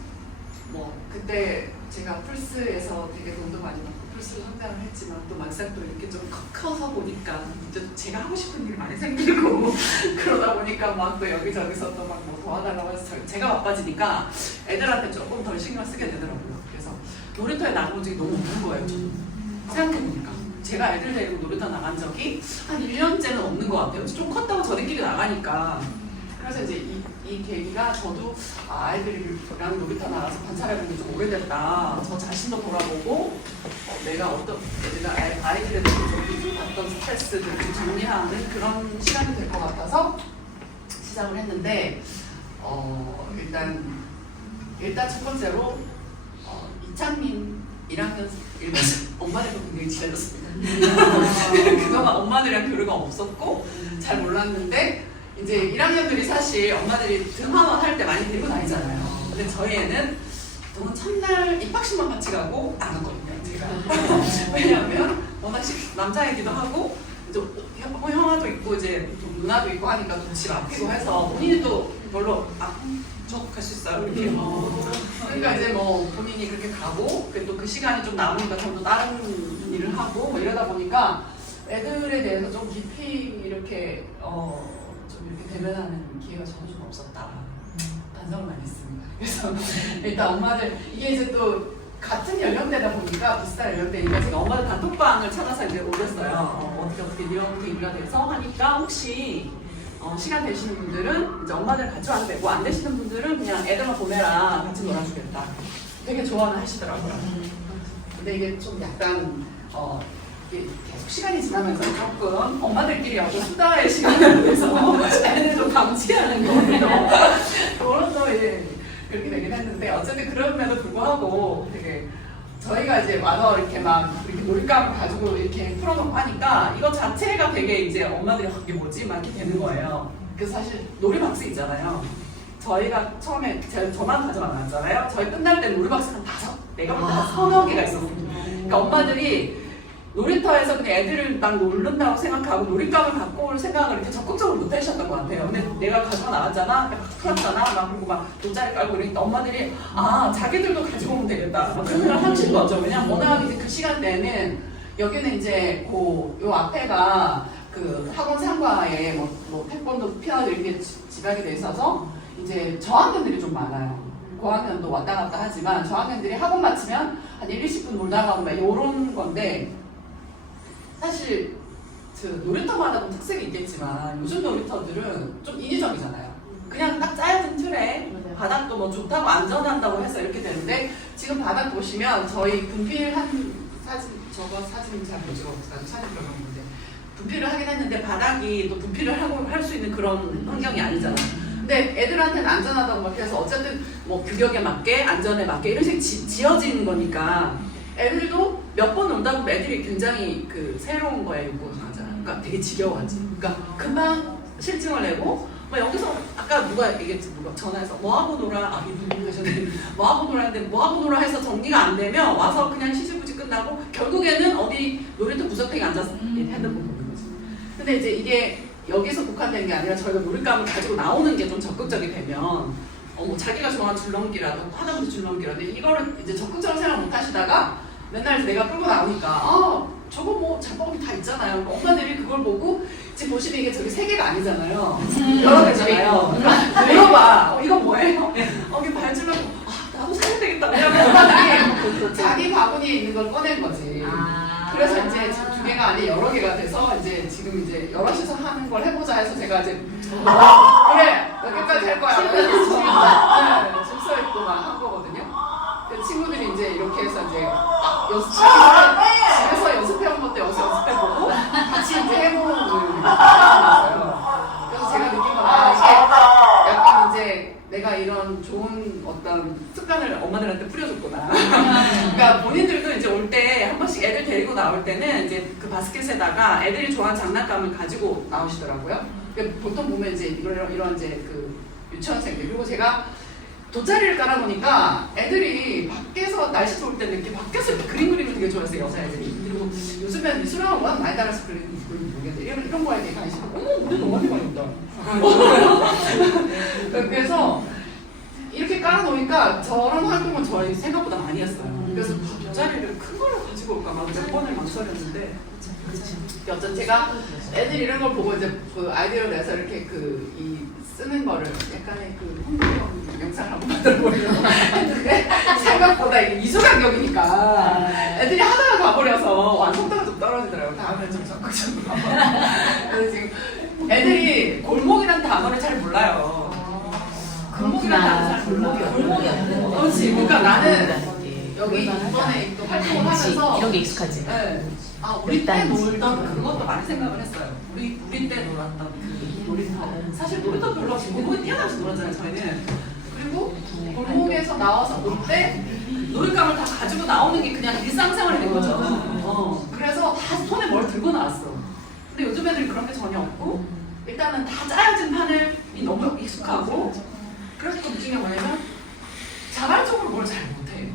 그때 제가 플스에서 되게 돈도 많이 받고 플스를 성장을 했지만 또 막상 또 이렇게 좀 커서 보니까 이제 제가 하고 싶은 일이 많이 생기고 그러다 보니까 막 또 여기저기서 또 막 뭐 도와달라고 해서 제가 바빠지니까 애들한테 조금 덜 신경 쓰게 되더라고요. 그래서 놀이터에 나가본 적이 너무 없는 거예요. 저는. 생각해보니까. 제가 애들 데리고 놀이터 나간 적이 한 1년째는 없는 것 같아요. 좀 컸다고 저희끼리 나가니까. 그래서 이제 이 계기가 저도 아이들이랑 놀이터 나가서 관찰해본 게 좀 오래됐다. 저 자신도 돌아보고 내가 아이들에 대해서 어떤 스트레스들을 좀 정리하는 그런 시간이 될 것 같아서 시작을 했는데 일단 첫 번째로 이창민 1학년 일반생 엄마들과 굉장히 친해졌습니다. 그동안 엄마들이랑 교류가 없었고 잘 몰랐는데 이제 1학년들이 사실 엄마들이 등하원 할 때 많이 데리고 다니잖아요. 근데 저희 애는 너무 첫날 입학식만 같이 가고 안 갔거든요. 제가 왜냐하면 워낙 남자이기도 하고 이제 형아도 있고 이제 누나도 있고 하니까 또 집 앞이고 해서 본인이 또 별로 저 갈 수 있어요 이렇게. 그러니까 이제 뭐 본인이 그렇게 가고 또 그 시간이 좀 남으니까 저도 다른 일을 하고 뭐 이러다 보니까 애들에 대해서 좀 깊이 이렇게 좀 이렇게 대면하는 기회가 저도 좀 없었다. 반성을 많이 했습니다. 그래서 일단 엄마들 이게 이제 또 같은 연령대다 보니까 비슷한 연령대니까 제가 엄마들 단톡방을 찾아서 이제 올렸어요. 어떻게 이런 계기가 돼서 하니까 혹시 시간 되시는 분들은 이제 엄마들 같이 와도 되고 안 되시는 분들은 그냥 애들만 보내라 같이 놀아주겠다. 되게 좋아는 하시더라고요. 근데 이게 좀 약간 이게 계속 시간이 지나면서 조금 엄마들끼리 어떤 수다의 시간을 위해서 애들 좀 방치하는 그런 또 그렇게 되긴 했는데 어쨌든 그럼에도 불구하고 되게 저희가 이제 와서 이렇게 막 이렇게 놀이감을 가지고 이렇게 풀어놓고 하니까 이거 자체가 되게 이제 엄마들이 이게 뭐지? 막 이렇게 되는 거예요. 그래서 사실 놀이박스 있잖아요. 저희가 처음에 저만 가져가 놨잖아요. 저희 끝날 때 놀이박스 한 4개가 서너 개가 있었어요. 그러니까 엄마들이 놀이터에서 그냥 애들을 막 놀른다고 생각하고 놀잇감을 갖고 올 생각을 이렇게 적극적으로 못 하셨던 것 같아요. 근데 내가 가져가 나왔잖아, 막 풀었잖아, 막 그리고 막 돗자리 깔고 그러니까 엄마들이 자기들도 가지고 오면 되겠다. 막 그런 생각을 하신 거죠. 왜냐면 워낙 이제 그 시간대에는 여기는 이제 요 앞에가 그 학원 상가에 뭐 태권도 피아노 이렇게 집약이 돼 있어서 이제 저학년들이 좀 많아요. 고학년도 왔다 갔다 하지만 저학년들이 학원 마치면 한 1, 20분 놀다가 오면 이런 건데 사실 놀이터마다 뭐 특색이 있겠지만 요즘 놀이터들은 좀 인위적이잖아요. 그냥 딱 짜여진 틀에 바닥도 뭐 좋다고 안전한다고 해서 이렇게 되는데 지금 바닥 보시면 저희 분필한 저거 사진 잘 못 찍어가지고 사진 들어갔는데 분필을 하긴 했는데 바닥이 또 분필을 하고 할 수 있는 그런 환경이 아니잖아요. 근데 애들한테는 안전하다고 막 해서 어쨌든 뭐 규격에 맞게 안전에 맞게 이런 식으로 지어진 거니까 애들도 몇 번 논다고 애들이 굉장히 새로운 거에 요구하잖아요. 그러니까 되게 지겨워하지. 그러니까 금방 실증을 내고 여기서 아까 누가 전화해서 뭐하고 놀아? 이분이 하셨는데 뭐하고 놀았는데 뭐하고 놀아 해서 정리가 안 되면 와서 그냥 시시부지 끝나고 결국에는 어디 놀이터 구석탱이 앉아서 핸드폰 보는 거지. 근데 이제 이게 여기서 국한된 게 아니라 저희가 놀잇감을 가지고 나오는 게 좀 적극적이 되면 자기가 좋아하는 줄넘기라도 하다못해 줄넘기라도 이거를 이제 적극적으로 생각 못 하시다가 맨날 내가 끌고 나오니까 저거 뭐 잡아오기 다 있잖아요. 그러니까 엄마들이 그걸 보고 지금 보시면 이게 저기 3개가 아니잖아요. 여러 개잖아요. 그러니까 물어봐. 이거 뭐예요? 이게 발주면 나도 사야 되겠다. 왜냐면 엄마들이 자기 바구니에 있는 걸 꺼낸 거지. 그래서 이제 2개가 아니라 여러 개가 돼서 이제 지금 이제 여럿이서 하는 걸 해보자 해서 제가 이제 그래 여기까지 할 거야. 줄 서 있고 막 한 거거든요. 친구들이 이제 이렇게 해서 이제 집에서 연습해온 것도 여기서 연습해보고 같이 이제 해보는 걸 있어요. 그래서 제가 느낀 건 이게 약간 이제 내가 이런 좋은 어떤 습관을 엄마들한테 뿌려줬구나. 그러니까 본인들도 이제 올 때 한 번씩 애들 데리고 나올 때는 이제 그 바스켓에다가 애들이 좋아하는 장난감을 가지고 나오시더라고요. 그러니까 보통 보면 이제 이런 이제 유치원생들 그리고 제가 돗자리를 깔아놓으니까 애들이 밖에서 날씨 좋을 때는 이렇게 밖에서 이렇게 그림 그리는 걸 되게 좋아했어요, 여자애들이. 그리고 요즘엔 미술학원 워낙 많이 따라서 그리는 모르겠는데 이런 거에 되게 관심이 우리 너무 많이 있다. 그래서 이렇게 깔아놓으니까 저런 활동은 저희 생각보다 많이 했어요. 그래서 돗자리를 큰 걸로 가지고 올까 막 몇 번을 망설였는데 어쨌든 제가 애들이 이런 걸 보고 이제 아이디어를 내서 이렇게 쓰는 거를 약간의 홍보용 영상을 한번 만들어보려고 했는데 생각보다 이게 2주 간격이니까 애들이 하다가 가버려서 완성도가 좀 떨어지더라고요. 다음에 좀 적극적으로 한번. 그래서 지금 애들이 골목이라는 단어를 잘 몰라요. 잘 몰라. 골목이 없는 그렇지. 그러니까 나는 여기 이번에 또 활동을 하면서 이런 게 익숙하지. 네. 아, 우리 때 놀던 그것도 많이 생각을 했어요. 우리 때 놀았던 그 놀이터. 사실 놀이터 별로 없이 골목에 뛰어나면서 놀았잖아요, 저희는. 그리고 골목에서 나와서 놀 때 놀이감을 다 가지고 나오는 게 그냥 일상생활이 된 거죠. 그래서 다 손에 뭘 들고 나왔어. 근데 요즘 애들이 그런 게 전혀 없고 일단은 다 짜여진 판을이 너무 익숙하고 그래서 또 웃긴 게 뭐냐면 자발적으로 뭘 잘 못해.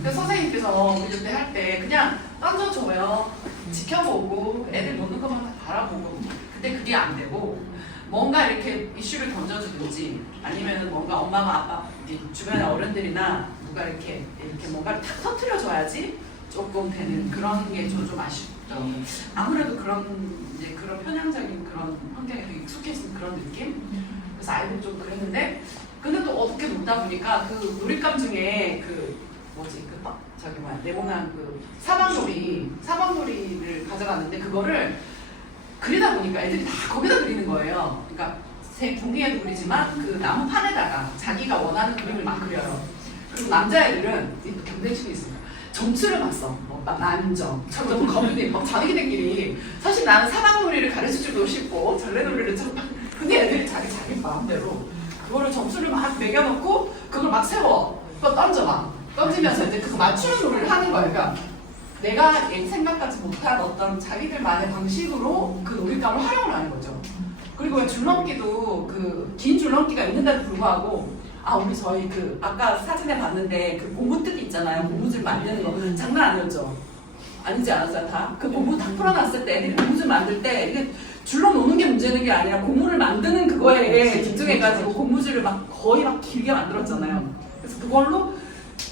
그래서 선생님께서 우리 그때 할 때 그냥 던져줘요. 지켜보고 애들 노는 것만 다 바라보고 근데 그게 안 되고 뭔가 이렇게 이슈를 던져주든지 아니면 뭔가 엄마가 아빠 주변의 어른들이나 누가 이렇게 뭔가를 탁 터트려줘야지 조금 되는 그런 게 좀 아쉽더라고요. 아무래도 그런 편향적인 그런 환경에 되게 익숙해진 그런 느낌? 그래서 아이들 좀 그랬는데 근데 또 어떻게 놀다 보니까 그 놀잇감 중에 네모난 그 사방놀이를 가져갔는데 그거를 그리다 보니까 애들이 다 거기다 그리는 거예요. 그러니까 종이에도 그리지만 그 나무판에다가 자기가 원하는 그림을 막 그려요. 그리고 남자애들은 또 경쟁심이 있습니다. 점수를 봤어. 막 만점, 점점 거기들 막 자기들끼리 사실 나는 사방놀이를 가르쳐 주고 싶고 전래놀이를 좀 근데 애들이 자기 마음대로 그거를 점수를 막 매겨놓고 그걸 막 세워. 그거 던지면서 이제 그거 맞추는 놀이를 하는 거예요. 그러니까 내가 생각하지 못한 어떤 자기들만의 방식으로 그 놀잇감을 활용을 하는 거죠. 그리고 줄넘기도 그 긴 줄넘기가 있는데도 불구하고 저희 그 아까 사진에 봤는데 그 고무뜨기 있잖아요. 고무줄 만드는 거 장난 아니었죠? 아니지 않았어요 다? 그 고무 딱 풀어놨을 때 애들이 고무줄 만들 때 이게 줄로 노는 게 문제는 게 아니라 고무를 만드는 그거에 집중해가지고 고무줄을 거의 길게 만들었잖아요. 그래서 그걸로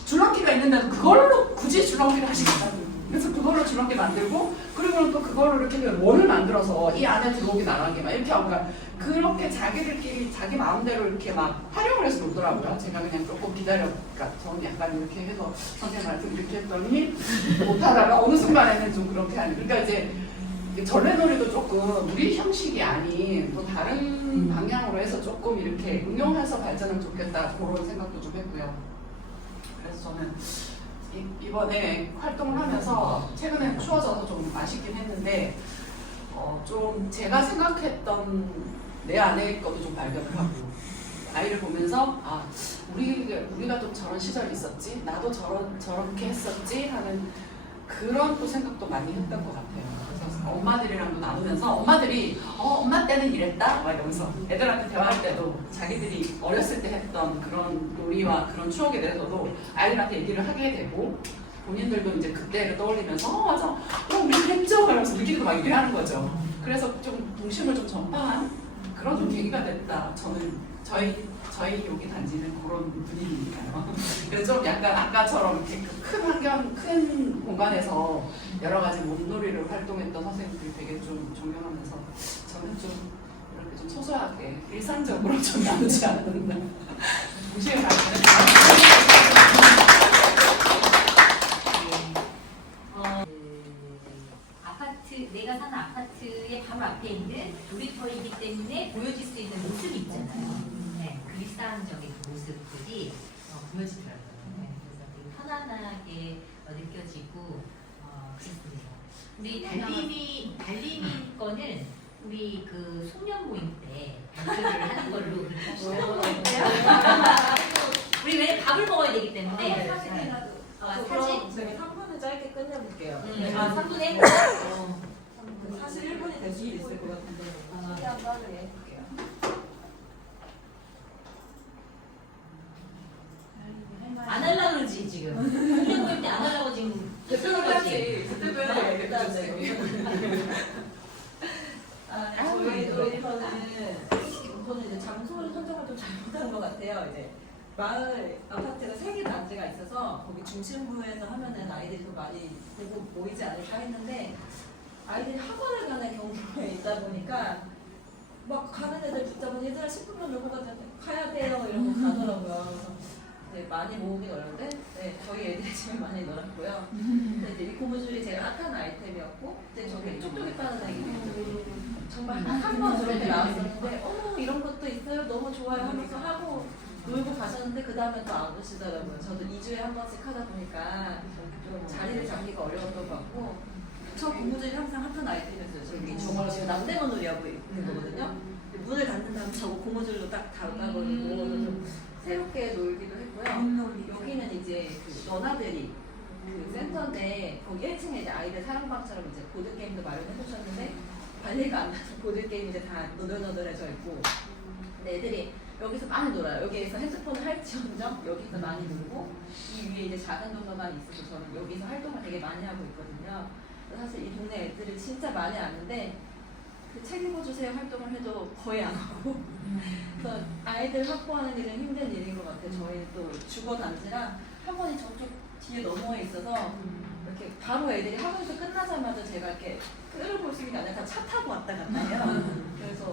줄넘기가 있는데도 그걸로 굳이 줄넘기를 하시겠다고. 그래서 그걸로 줄넘기 만들고 그리고 또 그걸로 이렇게 원을 만들어서 이 안에 들어오게 나가게 막 이렇게 하고 그렇게 자기들끼리 자기 마음대로 이렇게 막 활용을 해서 놀더라고요. 제가 그냥 조금 그러니까 저는 약간 이렇게 해서 선생님 말씀 이렇게 했더니 못하다가 어느 순간에는 좀 그렇게 하는. 그러니까 이제 전래놀이도 조금 우리 형식이 아닌 또 다른 방향으로 해서 조금 이렇게 응용해서 발전하면 좋겠다 그런 생각도 좀 했고요. 그래서 저는 이번에 활동을 하면서 최근에 추워져서 좀 아쉽긴 했는데 좀 제가 생각했던 내 안에 것도 좀 발견을 하고 아이를 보면서 우리가 또 저런 시절이 있었지 나도 저렇게 했었지 하는 그런 또 생각도 많이 했던 것 같아요. 그래서 엄마들이랑도 나누면서 엄마들이 엄마 때는 이랬다 막 이러면서 애들한테 대화할 때도 자기들이 어렸을 때 했던 그런 놀이와 그런 추억에 대해서도 아이들한테 얘기를 하게 되고 본인들도 이제 그때를 떠올리면서 맞아 우리 그랬죠 하면서 우리끼리도 막 얘기하는 거죠. 그래서 좀 동심을 좀 전파한 그런 좀 계기가 됐다. 저는 저희 여기 단지는 그런 분위기니까요. 그래서 좀 약간 아까처럼 이렇게 큰 환경, 큰 공간에서 여러 가지 몸놀이를 활동했던 선생님들이 되게 좀 존경하면서 저는 좀 이렇게 좀 소소하게 일상적으로 좀 나누지 않았나. 무시해 내가 사는 아파트의 바로 앞에 있는 놀이터이기 때문에 보여질 수 있는 모습이 있잖아요. 네, 그 일상적인 모습들이 보여지더라고요. 네, 그래서 되게 편안하게 느껴지고 그렇습니다. 우리 달림이 거는 우리 그 송년 모임 때 발표를 하는 걸로 그렇게 합시다. 우리 왜 밥을 먹어야 되기 때문에 사진이라도. 사진? 제가 3분을 짧게 끝내볼게요. 3분에? 사실 1분이 될 수도 있을 것 같은데 최대한 빠르게 해볼게요. 안 하려고 그러지 지금. 훈련 모임 때 안 하려고 지금 쓰는 거지. 그때도 해야 돼. 저희 저는 이제 장소를 선정을 좀 잘못한 것 같아요. 이제 마을 아파트가 3개 단지가 있어서 거기 중심부에서 하면은 아이들이 좀 많이 보고 모이지 않을까 했는데 아이들이 학원을 가는 경우가 있다 보니까 막 가는 애들 붙잡아서 얘들아 10분만 놀고 가야 돼요 이러고 가더라고요. 그래서 이제 많이 모으긴 어려운데 저희 애들이 집에 많이 놀았고요. 근데 이제 이 고무줄이 제일 핫한 아이템이었고 이제 저기 쪽쪽이빠는 애기들이 정말 한 번 저렇게 나왔었는데 이런 것도 있어요 너무 좋아요 하면서 하고 놀고 가셨는데 그 다음에 또 안 오시더라고요. 저도 2주에 한 번씩 하다 보니까 좀 자리를 잡기가 어려웠던 것 같고 저 고무줄이 항상 하던 아이템이었어요. 저기 정말 지금 남대문 놀이하고 있는 거거든요. 문을 닫는 다음에 저 고무줄로 딱 닫아버리고 좀 새롭게 놀기도 했고요. 여기는 이제 그 너나들이 그 센터인데 거기 1층에 이제 아이들 사랑방처럼 이제 보드게임도 마련해 주셨는데 관리가 안 돼서 보드게임이 이제 다 너덜너덜해져 있고 근데 애들이 여기서 많이 놀아요. 여기에서 핸드폰을 할지언정 여기서 많이 놀고 이 위에 이제 작은 동서관이 있어서 저는 여기서 활동을 되게 많이 하고 있거든요. 사실 이 동네 애들을 진짜 많이 아는데 그 책 읽어주세요 활동을 해도 거의 안 하고 그래서 아이들 확보하는 일은 힘든 일인 것 같아요. 저희 또 주거 단지랑 학원이 저쪽 뒤에 넘어에 있어서 이렇게 바로 애들이 학원에서 끝나자마자 제가 이렇게 끌어볼 수 있는 게 아니라 다 차 타고 왔다 갔다 해요. 그래서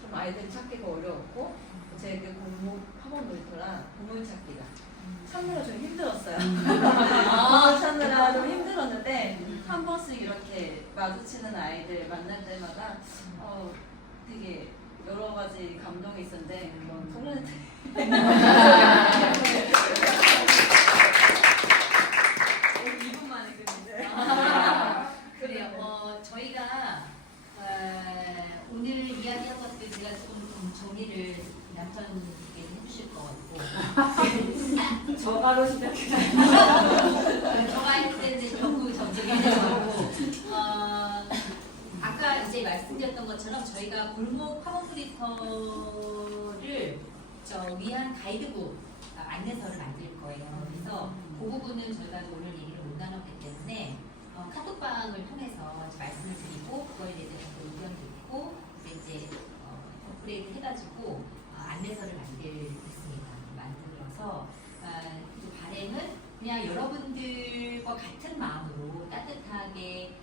좀 아이들 찾기가 어려웠고 제 그 학원 놀이터랑 보물 찾기가 찾느라 좀 힘들었어요. 찾느라 좀 힘들었는데 한 번씩 이렇게 마주치는 아이들 만날 때마다 되게 여러 가지 감동이 있었는데 그런 소년들 2분 만에 끝인데 그래요. 저희가 오늘 이야기한 것들 제가 좀 정리를 남편에게 해주실 것 같고 저가로 시작해요. 저가 할 때는 결국 정리가 되고 아까 이제 말씀드렸던 것처럼 저희가 골목 화목놀이터를 위한 가이드북 안내서를 만들 거예요. 그래서 그 부분은 저희가 오늘 얘기를 못 나눴기 때문에 카톡방을 통해서 말씀을 드리고 그거에 대해서 의견 듣고 이제 업그레이드 해가지고 안내서를 만들어서 발행은 그냥 여러분들과 같은 마음으로 따뜻하게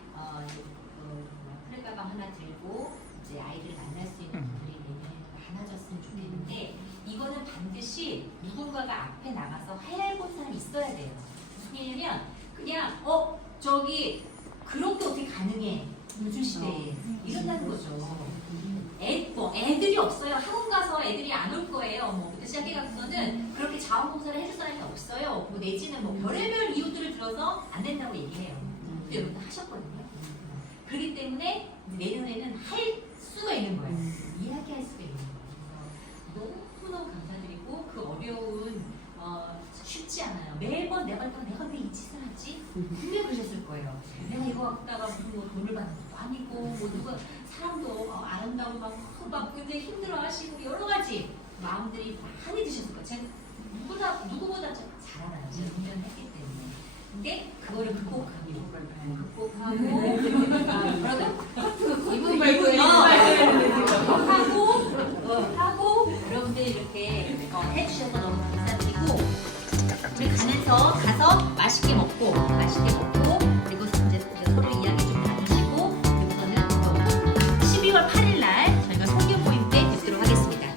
플랫가방 하나 들고 이제 아이를 만날 수 있는 분들이 많아졌으면 좋겠는데 이거는 반드시 누군가가 앞에 나가서 해야 할 곳은 있어야 돼요. 무슨 얘기냐면 그냥 저기 그런 게 어떻게 가능해 요즘 시대에 이런다는 거죠. 애들이 없어요. 학원 가서 애들이 안 올 거예요. 그때 시작해가지고는 그렇게 자원봉사를 해줄 사람이 없어요. 내지는 별의별 이유들을 들어서 안 된다고 얘기해요. 근데 여러분 하셨거든요. 그렇기 때문에 내년에는 할 수가 있는 거예요. 이야기할 수가 있는 거예요. 너무너무 감사드리고 그 어려운 쉽지 않아요. 매번 내가 왜 이 짓을 하지? 분명히 그러셨을 거예요. 내가 이거 갖다가 무슨 돈을 받는 것도 아니고 누가 사람도 안 한다고 막 굉장히 힘들어하시고 여러 가지 마음들이 많이 드셨을 거예요. 제가 누구보다 잘 알아요. 제가 운전을 했기 때문에. 근데 그거를 하고 여러분들 이렇게 해주셔서 너무 감사드리고 우리 가서 맛있게 먹고 그리고 이제 서로 이야기 좀 나누시고 그리고서는 12월 8일 날 저희가 성교 모임 때 뵙도록 하겠습니다.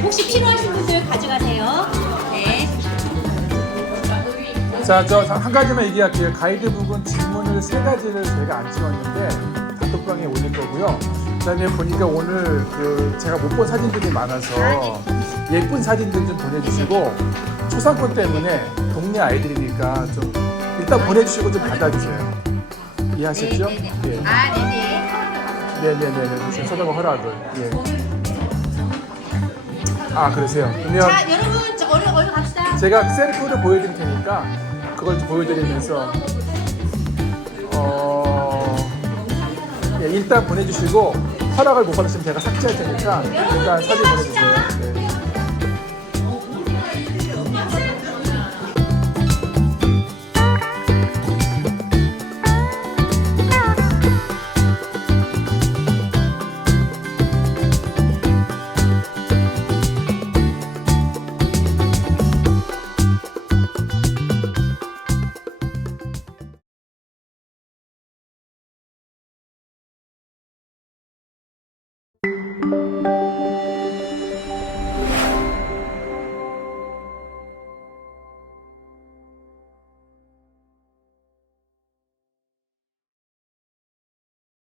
혹시 필요하신 분들 가져가세요. 네. 자, 저 한 가지만 얘기할게요. 가이드북은 질문을 3가지를 저희가 안 찍었는데 단톡방에 올릴 거고요. 그다음에 보니까 오늘 제가 못 본 사진들이 많아서 예쁜 사진들 좀 보내주시고 초상권 때문에 동네 아이들이니까 좀 일단 보내주시고 좀 받아주세요. 이해하셨죠? 네네. 예. 네네. 네네네. 서다가 허락을. 예. 그러세요. 그러면 자, 여러분 얼른 갑시다. 제가 셀프를 보여드릴 테니까 그걸 좀 보여드리면서 일단 보내주시고 허락을 못 받으시면 제가 삭제할 테니까 일단 사진 보내주세요. 네.